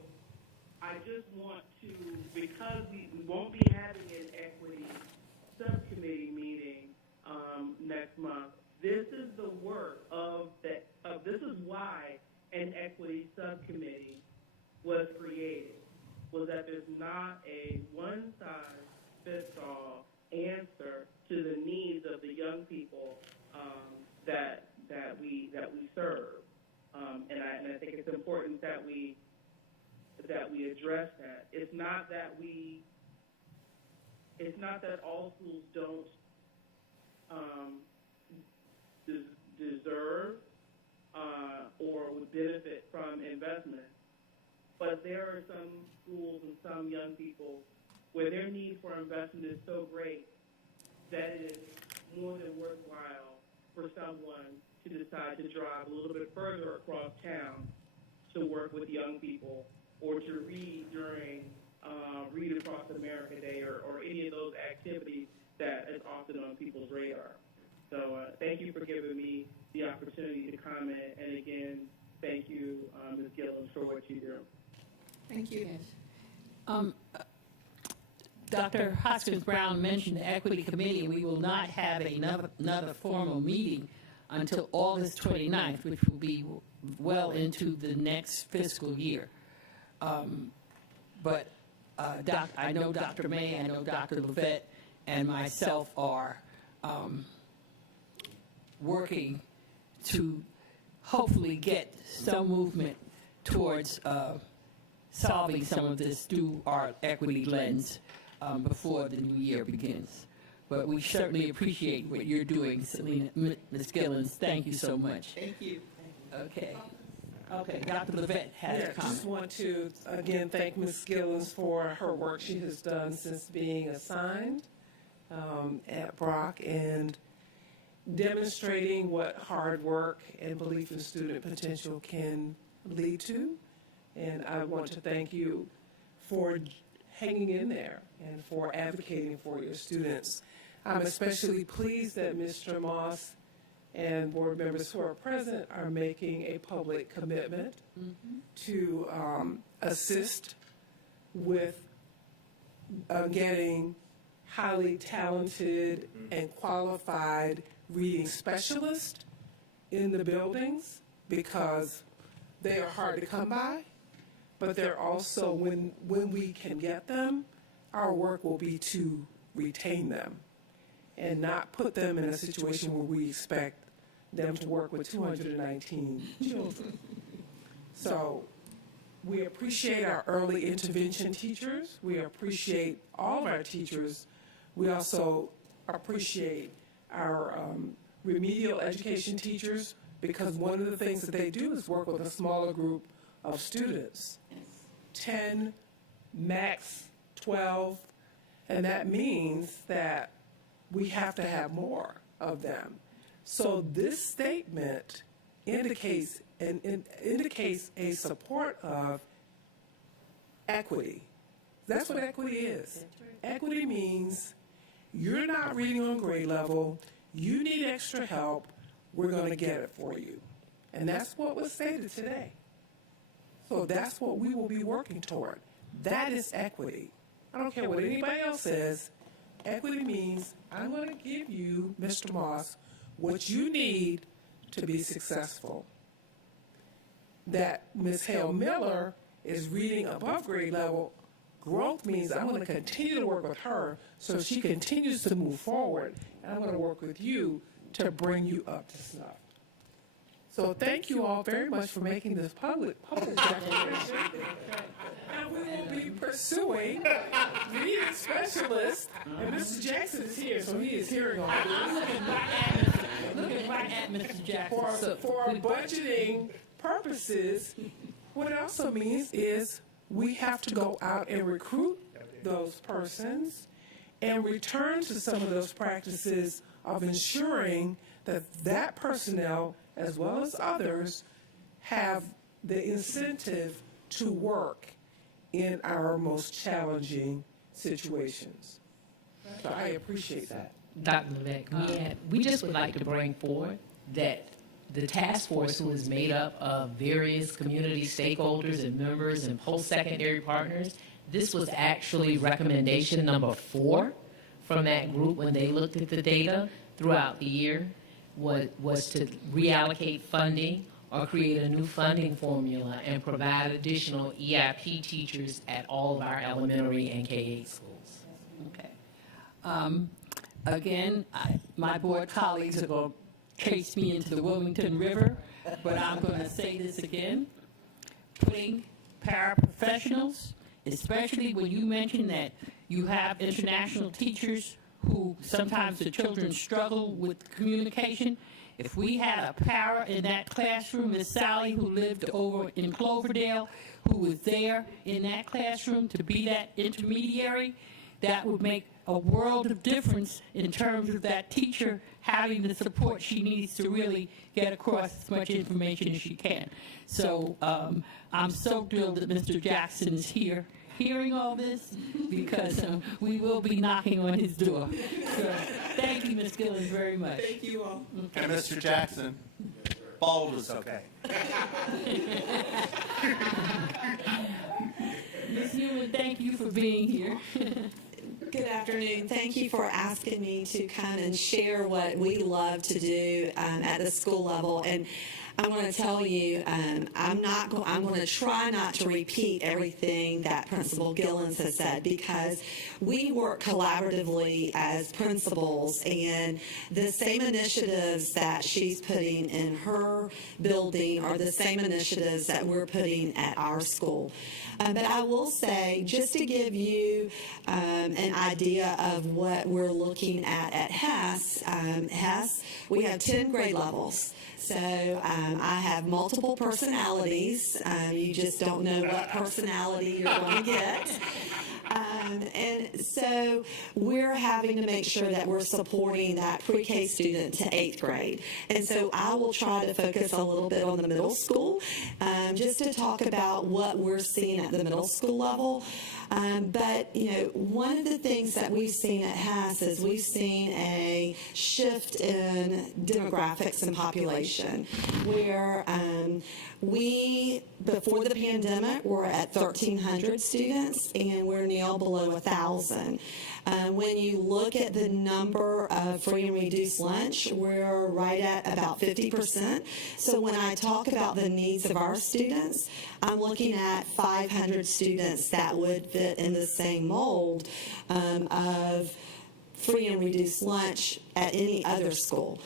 I just want to, because we won't be having an equity subcommittee meeting next month, this is the work this is why an equity subcommittee was created, was that there's not a one-size-fits-all answer to the needs of the young people that we serve, and I think it's important that we address that. It's not that all schools don't deserve or would benefit from investment, but there are some schools and some young people where their need for investment is so great that it is more than worthwhile for someone to decide to drive a little bit further across town to work with young people or to read during Read Across America Day or any of those activities that is often on people's radar. So thank you for giving me the opportunity to comment. And again, thank you, Ms. Gillum, for what you do. Thank you. Dr. Hoskins Brown mentioned the Equity Committee. We will not have another formal meeting until August 29th, which will be well into the next fiscal year. But I know Dr. May, I know Dr. Levette, and myself are working to hopefully get some movement towards solving some of this through our equity lens before the new year begins. But we certainly appreciate what you're doing, Selena, Ms. Gillens. Thank you so much. Thank you. Okay. Okay, Dr. Levette has a Yeah, just comment. want to, again, thank Ms. Gillens for her work she has done since being assigned at Brock and demonstrating what hard work and belief in student potential can lead to. And I want to thank you for hanging in there and for advocating for your students. I'm especially pleased that Mr. Moss and board members who are present are making a public commitment to assist with getting highly talented and qualified reading specialists in the buildings, because they are hard to come by, but they're also, when we can get them, our work will be to retain them and not put them in a situation where we expect them to work with 219 children. So we appreciate our early intervention teachers. We appreciate all of our teachers. We also appreciate our remedial education teachers, because one of the things that they do is work with a smaller group of students, 10, max 12, and that means that we have to have more of them. So this statement indicates a support of equity. That's what equity is. Equity means you're not reading on grade level, you need extra help, we're going to get it for you. And that's what was stated today. So that's what we will be working toward. That is equity. I don't care what anybody else says. Equity means I'm going to give you, Mr. Moss, what you need to be successful. That Ms. Hale Miller is reading above grade level. Growth means I'm going to continue to work with her so she continues to move forward, and I'm going to work with you to bring you up to snuff. So thank you all very much for making this public declaration. And we will be pursuing reading specialists, and Mr. Jackson is here, so he is hearing all I'm this. looking right at Mr. Jackson. For budgeting purposes, what it also means is we have to go out and recruit those persons and return to some of those practices of ensuring that that personnel, as well as others, have the incentive to work in our most challenging situations. So I appreciate that. Dr. Levesque, we just would like to bring forward that the task force, who is made up of various community stakeholders and members and post-secondary partners, this was actually recommendation number 4 from that group when they looked at the data throughout the year, was to reallocate funding or create a new funding formula and provide additional EIP teachers at all of our elementary and K-8 schools. Okay. Again, my board colleagues are going to chase me into the Wilmington River, but I'm going to say this again. Putting paraprofessionals, especially when you mention that you have international teachers who sometimes the children struggle with communication. If we had a para in that classroom, Miss Sally, who lived over in Cloverdale, who was there in that classroom to be that intermediary, that would make a world of difference in terms of that teacher having the support she needs to really get across as much information as she can. So I'm so thrilled that Mr. Jackson is here hearing all this, because we will be knocking on his door. So thank you, Ms. Gillens, very much. Thank you all. And Mr. Jackson, bold is okay. Ms. Newman, thank you for being here. Good afternoon. Thank you for asking me to come and share what we love to do at the school level. And I want to tell you, I'm going to try not to repeat everything that Principal Gillens has said, because we work collaboratively as principals, and the same initiatives that she's putting in her building are the same initiatives that we're putting at our school. But I will say, just to give you an idea of what we're looking at Hess, we have 10 grade levels. So I have multiple personalities. You just don't know what personality you're going to get. And so we're having to make sure that we're supporting that pre-K student to 8th grade. And so I will try to focus a little bit on the middle school, just to talk about what we're seeing at the middle school level. But, you know, one of the things that we've seen at Hess is we've seen a shift in demographics and population, where we, before the pandemic, were at 1,300 students, and we're now below 1,000. When you look at the number of free and reduced lunch, we're right at about 50%. So when I talk about the needs of our students, I'm looking at 500 students that would fit in the same mold of free and reduced lunch at any other school.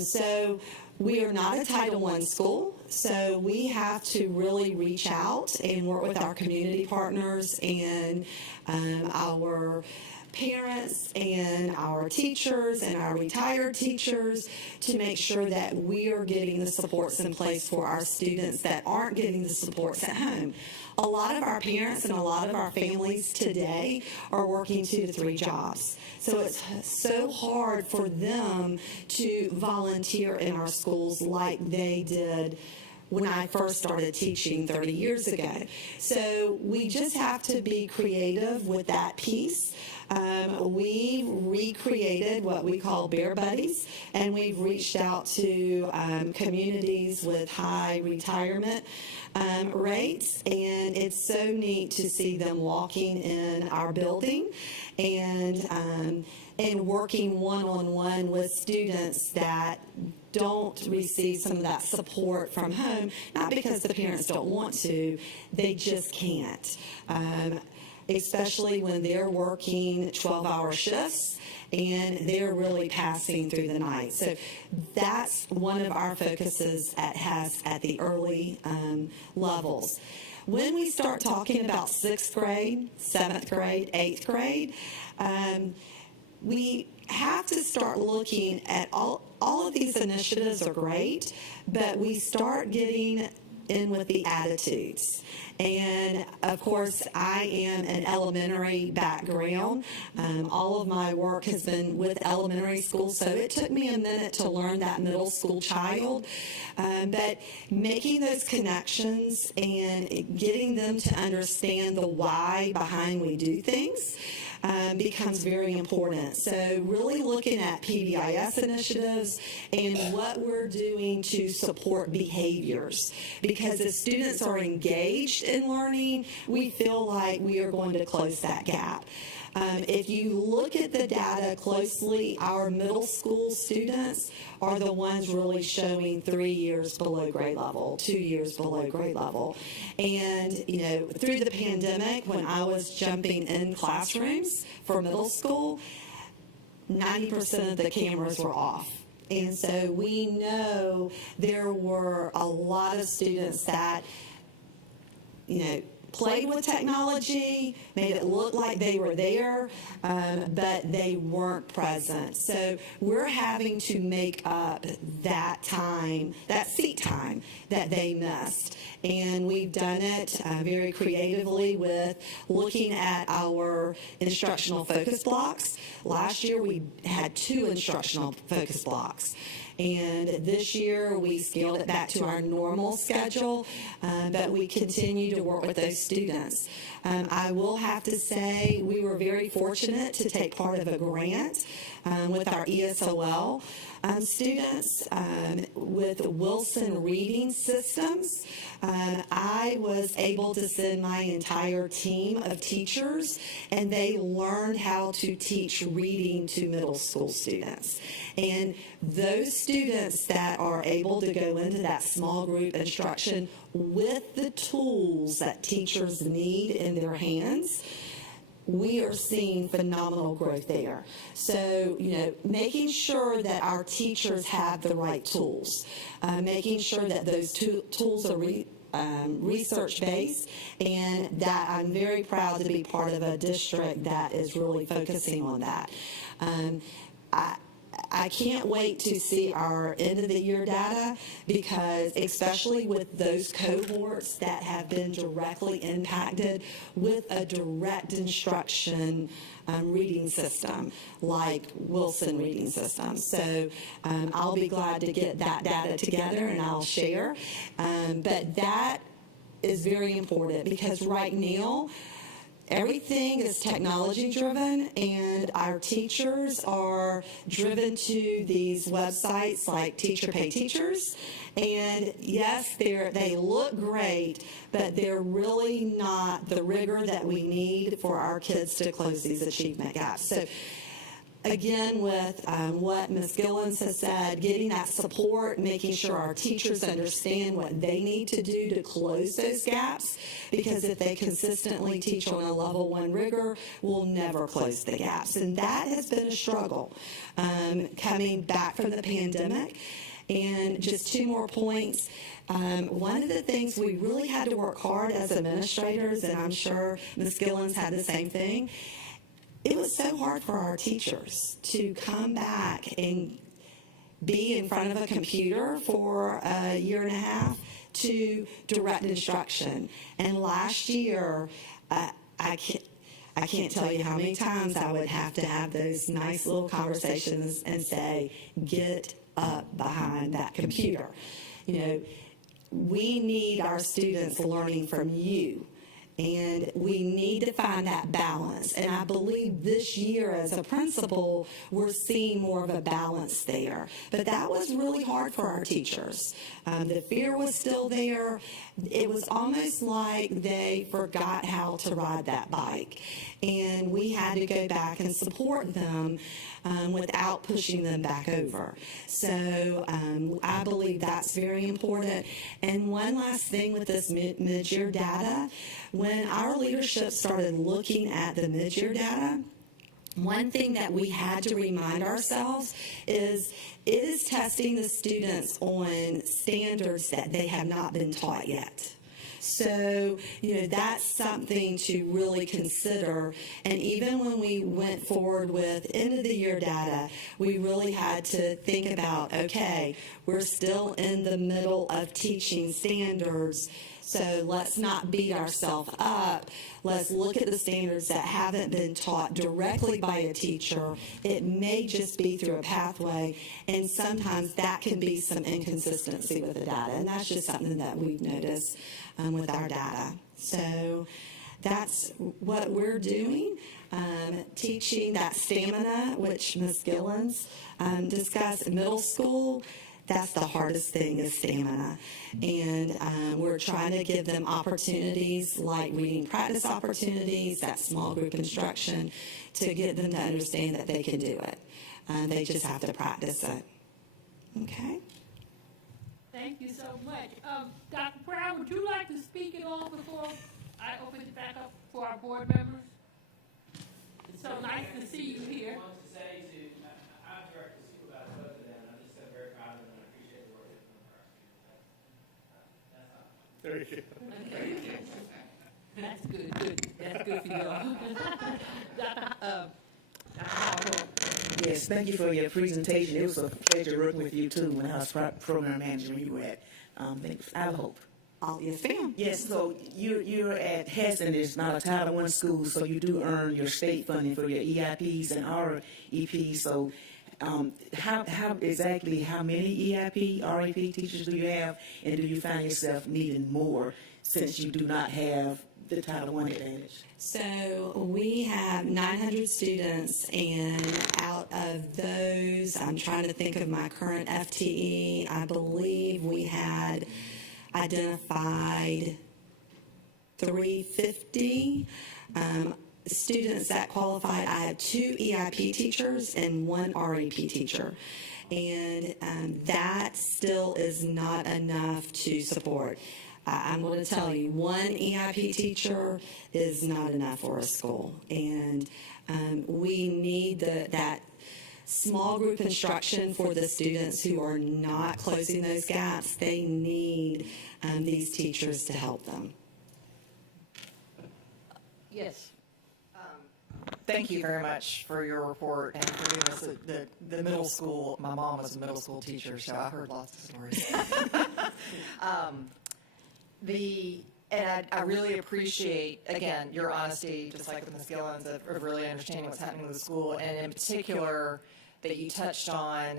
So we are not a Title I school, so we have to really reach out and work with our community partners and our parents and our teachers and our retired teachers to make sure that we are getting the supports in place for our students that aren't getting the supports at home. A lot of our parents and a lot of our families today are working 2 to 3 jobs. So it's so hard for them to volunteer in our schools like they did when I first started teaching 30 years ago. So we just have to be creative with that piece. We recreated what we call Bear Buddies, and we've reached out to communities with high retirement rates, and it's so neat to see them walking in our building and working one-on-one with students that don't receive some of that support from home, not because the parents don't want to, they just can't. Especially when they're working 12-hour shifts and they're really passing through the night. So that's one of our focuses at Hess at the early levels. When we start talking about 6th grade, 7th grade, 8th grade, we have to start looking at all of these initiatives are great, but we start getting in with the attitudes. And of course, I am an elementary background. All of my work has been with elementary school, so it took me a minute to learn that middle school child. But making those connections and getting them to understand the why behind we do things becomes very important. So really looking at PBIS initiatives and what we're doing to support behaviors. Because if students are engaged in learning, we feel like we are going to close that gap. If you look at the data closely, our middle school students are the ones really showing 3 years below grade level, 2 years below grade level. And, you know, through the pandemic, when I was jumping in classrooms for middle school, 90% of the cameras were off. And so we know there were a lot of students that, you know, played with technology, made it look like they were there, but they weren't present. So we're having to make up that time, that seat time that they missed. And we've done it very creatively with looking at our instructional focus blocks. Last year we had 2 instructional focus blocks. And this year, we scaled it back to our normal schedule, but we continue to work with those students. I will have to say we were very fortunate to take part of a grant with our ESOL students with Wilson Reading Systems. I was able to send my entire team of teachers, and they learned how to teach reading to middle school students. And those students that are able to go into that small group instruction with the tools that teachers need in their hands, we are seeing phenomenal growth there. So, you know, making sure that our teachers have the right tools, making sure that those tools are research-based, and that I'm very proud to be part of a district that is really focusing on that. I can't wait to see our end of the year data, because especially with those cohorts that have been directly impacted with a direct instruction reading system like Wilson Reading System. So I'll be glad to get that data together and I'll share. But that is very important, because right now, everything is technology driven, and our teachers are driven to these websites like Teacher Pay Teachers. And yes, they look great, but they're really not the rigor that we need for our kids to close these achievement gaps. So again, with what Ms. Gillens has said, getting that support, making sure our teachers understand what they need to do to close those gaps, because if they consistently teach on a level 1 rigor, we'll never close the gaps. And that has been a struggle coming back from the pandemic. And just 2 more points. One of the things we really had to work hard as administrators, and I'm sure Ms. Gillens had the same thing, it was so hard for our teachers to come back and be in front of a computer for a year and a half to direct instruction. And last year, I can't tell you how many times I would have to have those nice little conversations and say, get up behind that computer. You know, we need our students learning from you. And we need to find that balance. And I believe this year as a principal, we're seeing more of a balance there. But that was really hard for our teachers. The fear was still there. It was almost like they forgot how to ride that bike. And we had to go back and support them without pushing them back over. So I believe that's very important. And one last thing with this mid-year data, when our leadership started looking at the mid-year data, one thing that we had to remind ourselves is it is testing the students on standards that they have not been taught yet. So, you know, that's something to really consider. And even when we went forward with end of the year data, we really had to think about, okay, we're still in the middle of teaching standards, so let's not beat ourselves up. Let's look at the standards that haven't been taught directly by a teacher. It may just be through a pathway, and sometimes that can be some inconsistency with the data, and that's just something that we've noticed with our data. So that's what we're doing. Teaching that stamina, which Ms. Gillens discussed in middle school, that's the hardest thing is stamina. And we're trying to give them opportunities like reading practice opportunities, that small group instruction, to get them to understand that they can do it. They just have to practice it. Okay? Thank you so much. Dr. Brown, would you like to speak at all before I open it back up for our board members? It's so nice to see you here. I want to say I'm director supervisor both of them, and I'm just so very proud of them, and I appreciate the work they're doing for our students. That's all. That's good. That's good for you all. Dr. Harbaugh. Yes, thank you for your presentation. It was a pleasure working with you too when I was program manager when you were at I Hope. Oh, yes, ma'am. Yes, so you're at Hess, and it's not a Title I school, so you do earn your state funding for your EIPs and REPs. So how exactly how many EIP, REP teachers do you have, and do you find yourself needing more since you do not have the Title I advantage? So we have 900 students, and out of those, I'm trying to think of my current FTE, I believe we had identified 350 students that qualified. I had 2 EIP teachers and 1 REP teacher. And that still is not enough to support. I'm going to tell you, 1 EIP teacher is not enough for a school. And we need that small group instruction for the students who are not closing those gaps. They need these teachers to help them. Yes. Thank you very much for your report and for doing this. The middle school, my mom was a middle school teacher, so I heard lots of stories. And I really appreciate, again, your honesty, just like with Ms. Gillens, of really understanding what's happening with the school, and in particular, that you touched on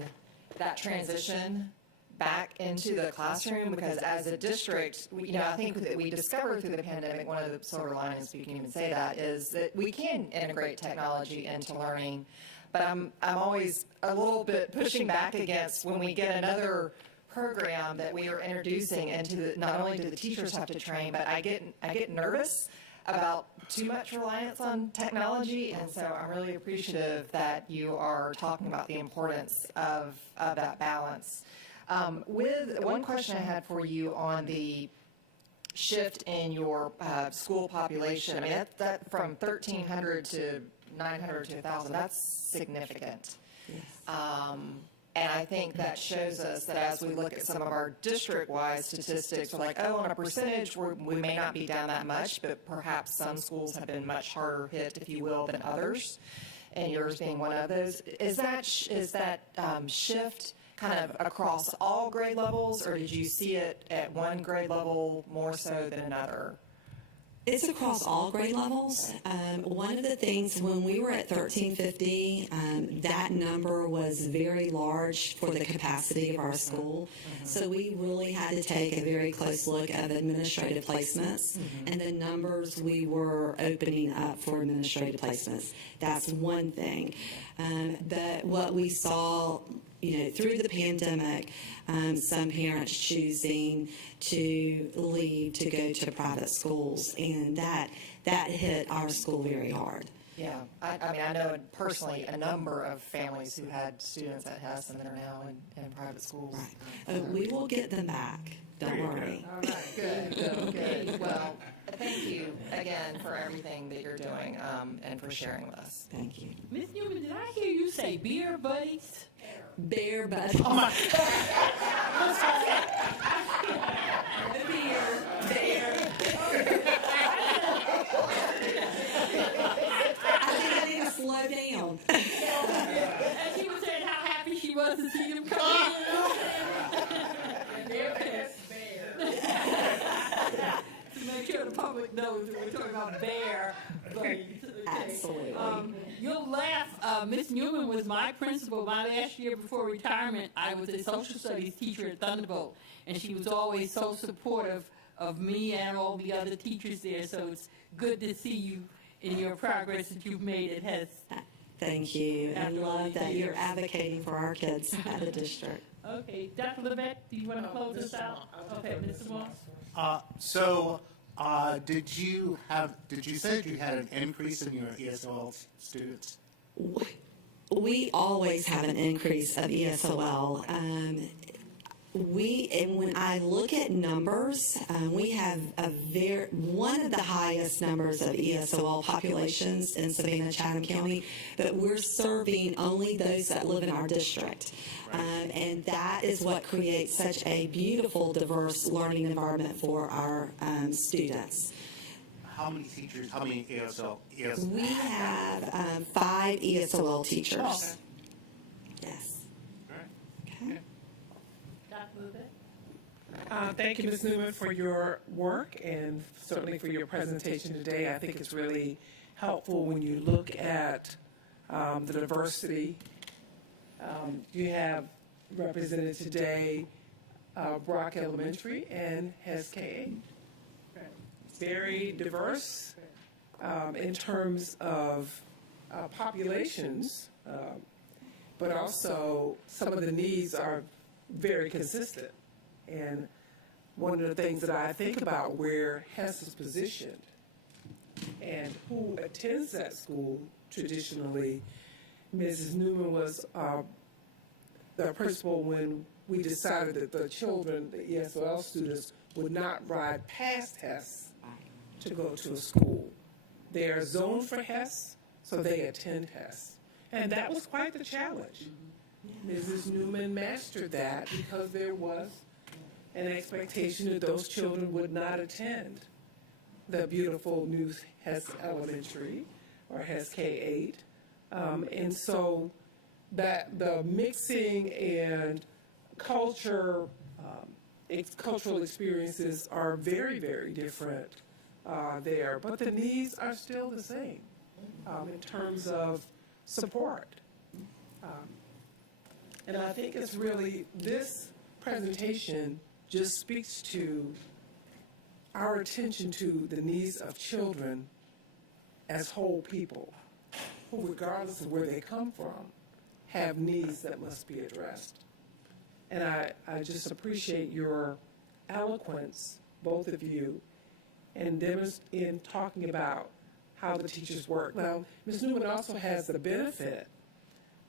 that transition back into the classroom, because as a district, I think that we discovered through the pandemic, one of the silver linings, you can even say that, is that we can integrate technology into learning, but I'm always a little bit pushing back against when we get another program that we are introducing into not only do the teachers have to train, but I get nervous about too much reliance on technology, and so I'm really appreciative that you are talking about the importance of that balance. With one question I had for you on the shift in your school population, I mean, that from 1,300 to 900 to 1,000, that's significant. Yes. And I think that shows us that as we look at some of our district-wide statistics, we're like, oh, on a percentage, we may not be down that much, but perhaps some schools have been much harder hit, if you will, than others, and yours being one of those. Is that shift kind of across all grade levels, or did you see it at one grade level more so than another? It's across all grade levels. One of the things, when we were at 1350, that number was very large for the capacity of our school. So we really had to take a very close look at administrative placements and the numbers we were opening up for administrative placements. That's one thing. But what we saw, through the pandemic, some parents choosing to leave to go to private schools, and that hit our school very hard. Yeah, I mean, I know personally a number of families who had students at Hess and that are now in private schools. Right. We will get them back. Don't worry. All right, good. Well, thank you again for everything that you're doing and for sharing with us. Thank you. Ms. Newman, did I hear you say beer buddies? Bear buddies. Oh my I think I need to slow down. And she was saying how happy she was to see them come in. To make sure the public knows that we're talking about bear buddies. Okay. Absolutely. You'll laugh. Miss Newman was my principal my last year before retirement. I was a social studies teacher at Thunderbolt, and she was always so supportive of me and all the other teachers there, so it's good to see you in your progress that you've made. It has. Thank you. I After all love these that you're years. advocating for our kids at the district. Okay, Dr. Levesque, do you want to close us out? Okay, Mr. Moss? Did you say you had an increase in your ESOL students? We always have an increase of ESOL. And when I look at numbers, we have one of the highest numbers of ESOL populations in Savannah, Chatham County, but we're serving only those that live in our district. And that is what creates such a beautiful, diverse learning environment for our students. How many teachers, how many ESOL? We have 5 ESOL teachers. Yes. Okay. Dr. Levesque? Thank you, Ms. Newman, for your work and certainly for your presentation today. I think it's really helpful when you look at the diversity. You have represented today Brock Elementary and Hess K. Very diverse in terms of populations, but also some of the needs are very consistent. And one of the things that I think about where Hess is positioned and who attends that school traditionally, Mrs. Newman was the principal when we decided that the children, the ESOL students, would not ride past Hess to go to a school. They are zoned for Hess, so they attend Hess. And that was quite the challenge. Mrs. Newman mastered that because there was an expectation that those children would not attend the beautiful new Hess Elementary or Hess K-8. And so that the mixing and cultural experiences are very, very different there, but the needs are still the same in terms of support. And I think it's really, this presentation just speaks to our attention to the needs of children as whole people, who regardless of where they come from, have needs that must be addressed. And I just appreciate your eloquence, both of you, in talking about how the teachers work. Now, Ms. Newman also has the benefit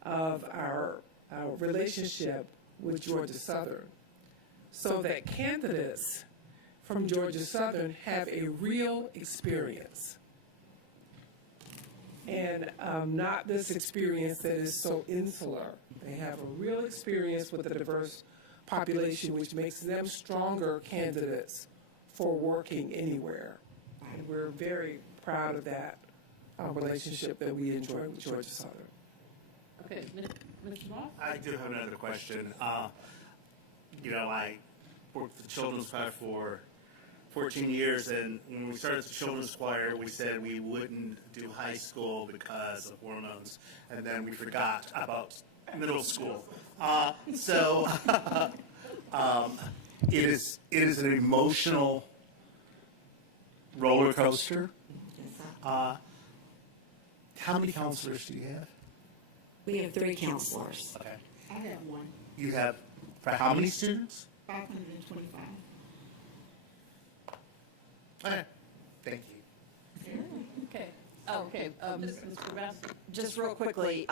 of our relationship with Georgia Southern, so that candidates from Georgia Southern have a real experience. And not this experience that is so insular. They have a real experience with a diverse population, which makes them stronger candidates for working anywhere. And we're very proud of that relationship that we enjoy with Georgia Southern. Okay, Mr. Moss? I do have another question. I worked for the Children's Choir for 14 years, and when we started the Children's Choir, we said we wouldn't do high school because of hormones, and then we forgot about middle school. It is an emotional roller coaster. How many counselors do you have? We have 3 counselors. Okay. I have one, You have, for how many students? 525. Okay. Thank you. Okay. Okay, Mr. Rouse? Just real quickly,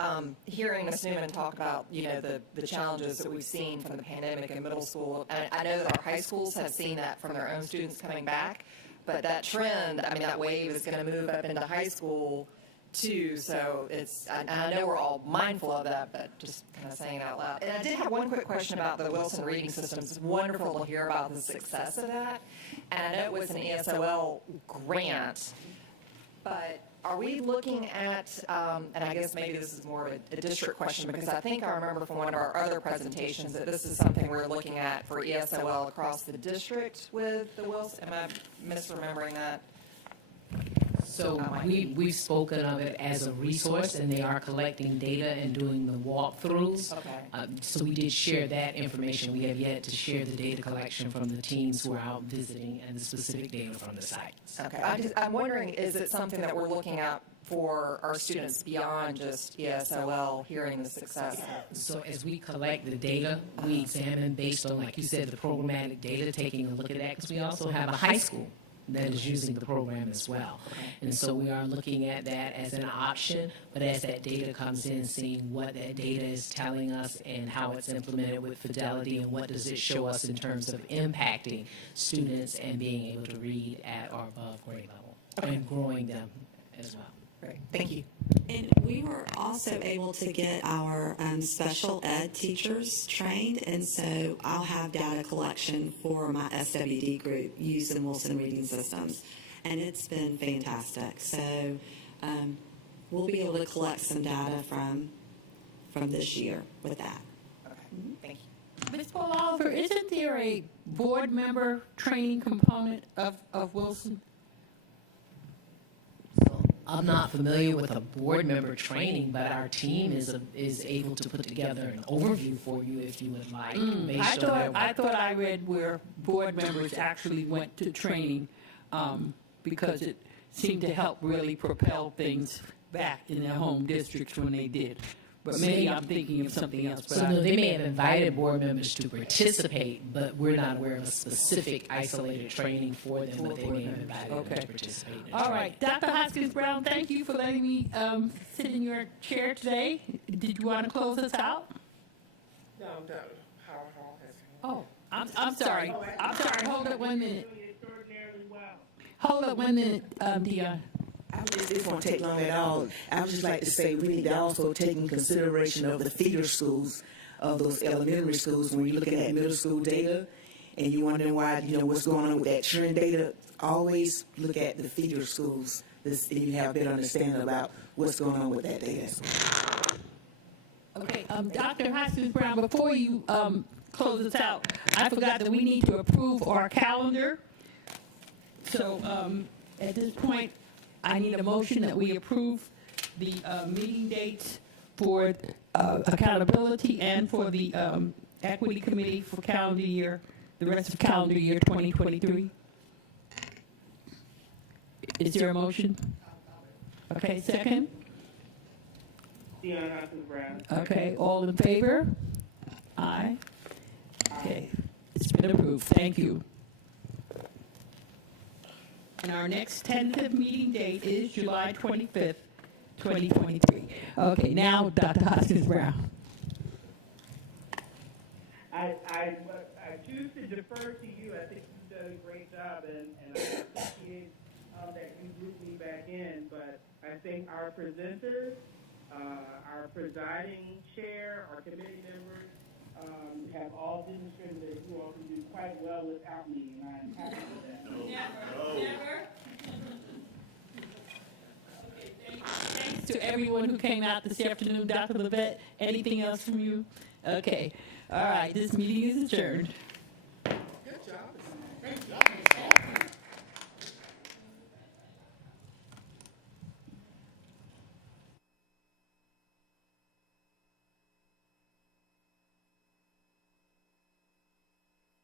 hearing Ms. Newman talk about, the challenges that we've seen from the pandemic in middle school, and I know that our high schools have seen that from their own students coming back, but that trend, that wave is going to move up into high school too, so I know we're all mindful of that, but just kind of saying it out loud. And I did have one quick question about the Wilson Reading Systems. It's wonderful to hear about the success of that, and I know it was an ESOL grant, but are we looking at, and I guess maybe this is more of a district question, because I think I remember from one of our other presentations that this is something we're looking at for ESOL across the district with the Wilson. Am I misremembering that? So we've spoken of it as a resource, and they are collecting data and doing the walkthroughs. Okay. So we did share that information. We have yet to share the data collection from the teams who are out visiting and the specific data from the sites. Okay, I'm wondering, is it something that we're looking at for our students beyond just ESOL, hearing the success? So as we collect the data, we examine based on, like you said, the programmatic data, taking a look at that, because we also have a high school that is using the program as well. And so we are looking at that as an option, but as that data comes in, seeing what that data is telling us and how it's implemented with fidelity and what does it show us in terms of impacting students and being able to read at or above grade level and growing them as well. Great, thank you. And we were also able to get our special ed teachers trained, and so I'll have data collection for my SWD group using Wilson Reading Systems, and it's been fantastic. So we'll be able to collect some data from this year with that. Okay, thank you. Ms. Paul Oliver, isn't there a board member training component of Wilson? I'm not familiar with a board member training, but our team is able to put together an overview for you if you would like. Based on I thought I read where board members actually went to training because it seemed to help really propel things back in their home districts when they did. But maybe I'm thinking of something else. But So no, they may have invited board members to participate, but we're not aware of a specific isolated training for them, but they may have invited them to participate. In All training. right, Dr. Hoskins Brown, thank you for letting me sit in your chair today. Did you want to close us out? No, Howard Hall has. Oh, I'm sorry. I'm sorry. Hold up 1 minute. Doing extraordinarily well. Hold up 1 minute, Dion. This won't take long at all. I would just like to say we need to also take in consideration of the feeder schools of those elementary schools. When you're looking at middle school data and you're wondering why, what's going on with that trend data, always look at the feeder schools and you have a better understanding about what's going on with that data. Okay, Dr. Hoskins Brown, before you close us out, I forgot that we need to approve our calendar. So at this point, I need a motion that we approve the meeting dates for accountability and for the equity committee for calendar year, the rest of calendar year 2023. Is there a motion? Okay, second? Dion Hoskins Brown. Okay, all in favor? Aye. Okay, it's been approved. Thank you. And our next tentative meeting date is July 25th, 2023. Okay, now Dr. Hoskins Brown. I choose to defer to you. I think you've done a great job, and I appreciate that you grouped me back in. But I think our presenters, our presiding chair, our committee members have all demonstrated that you all can do quite well without me, and I'm happy with that. Never. Okay, thanks to everyone who came out this afternoon. Dr. Levette, anything else from you? Okay. All right, this meeting is adjourned. Good job. Great job.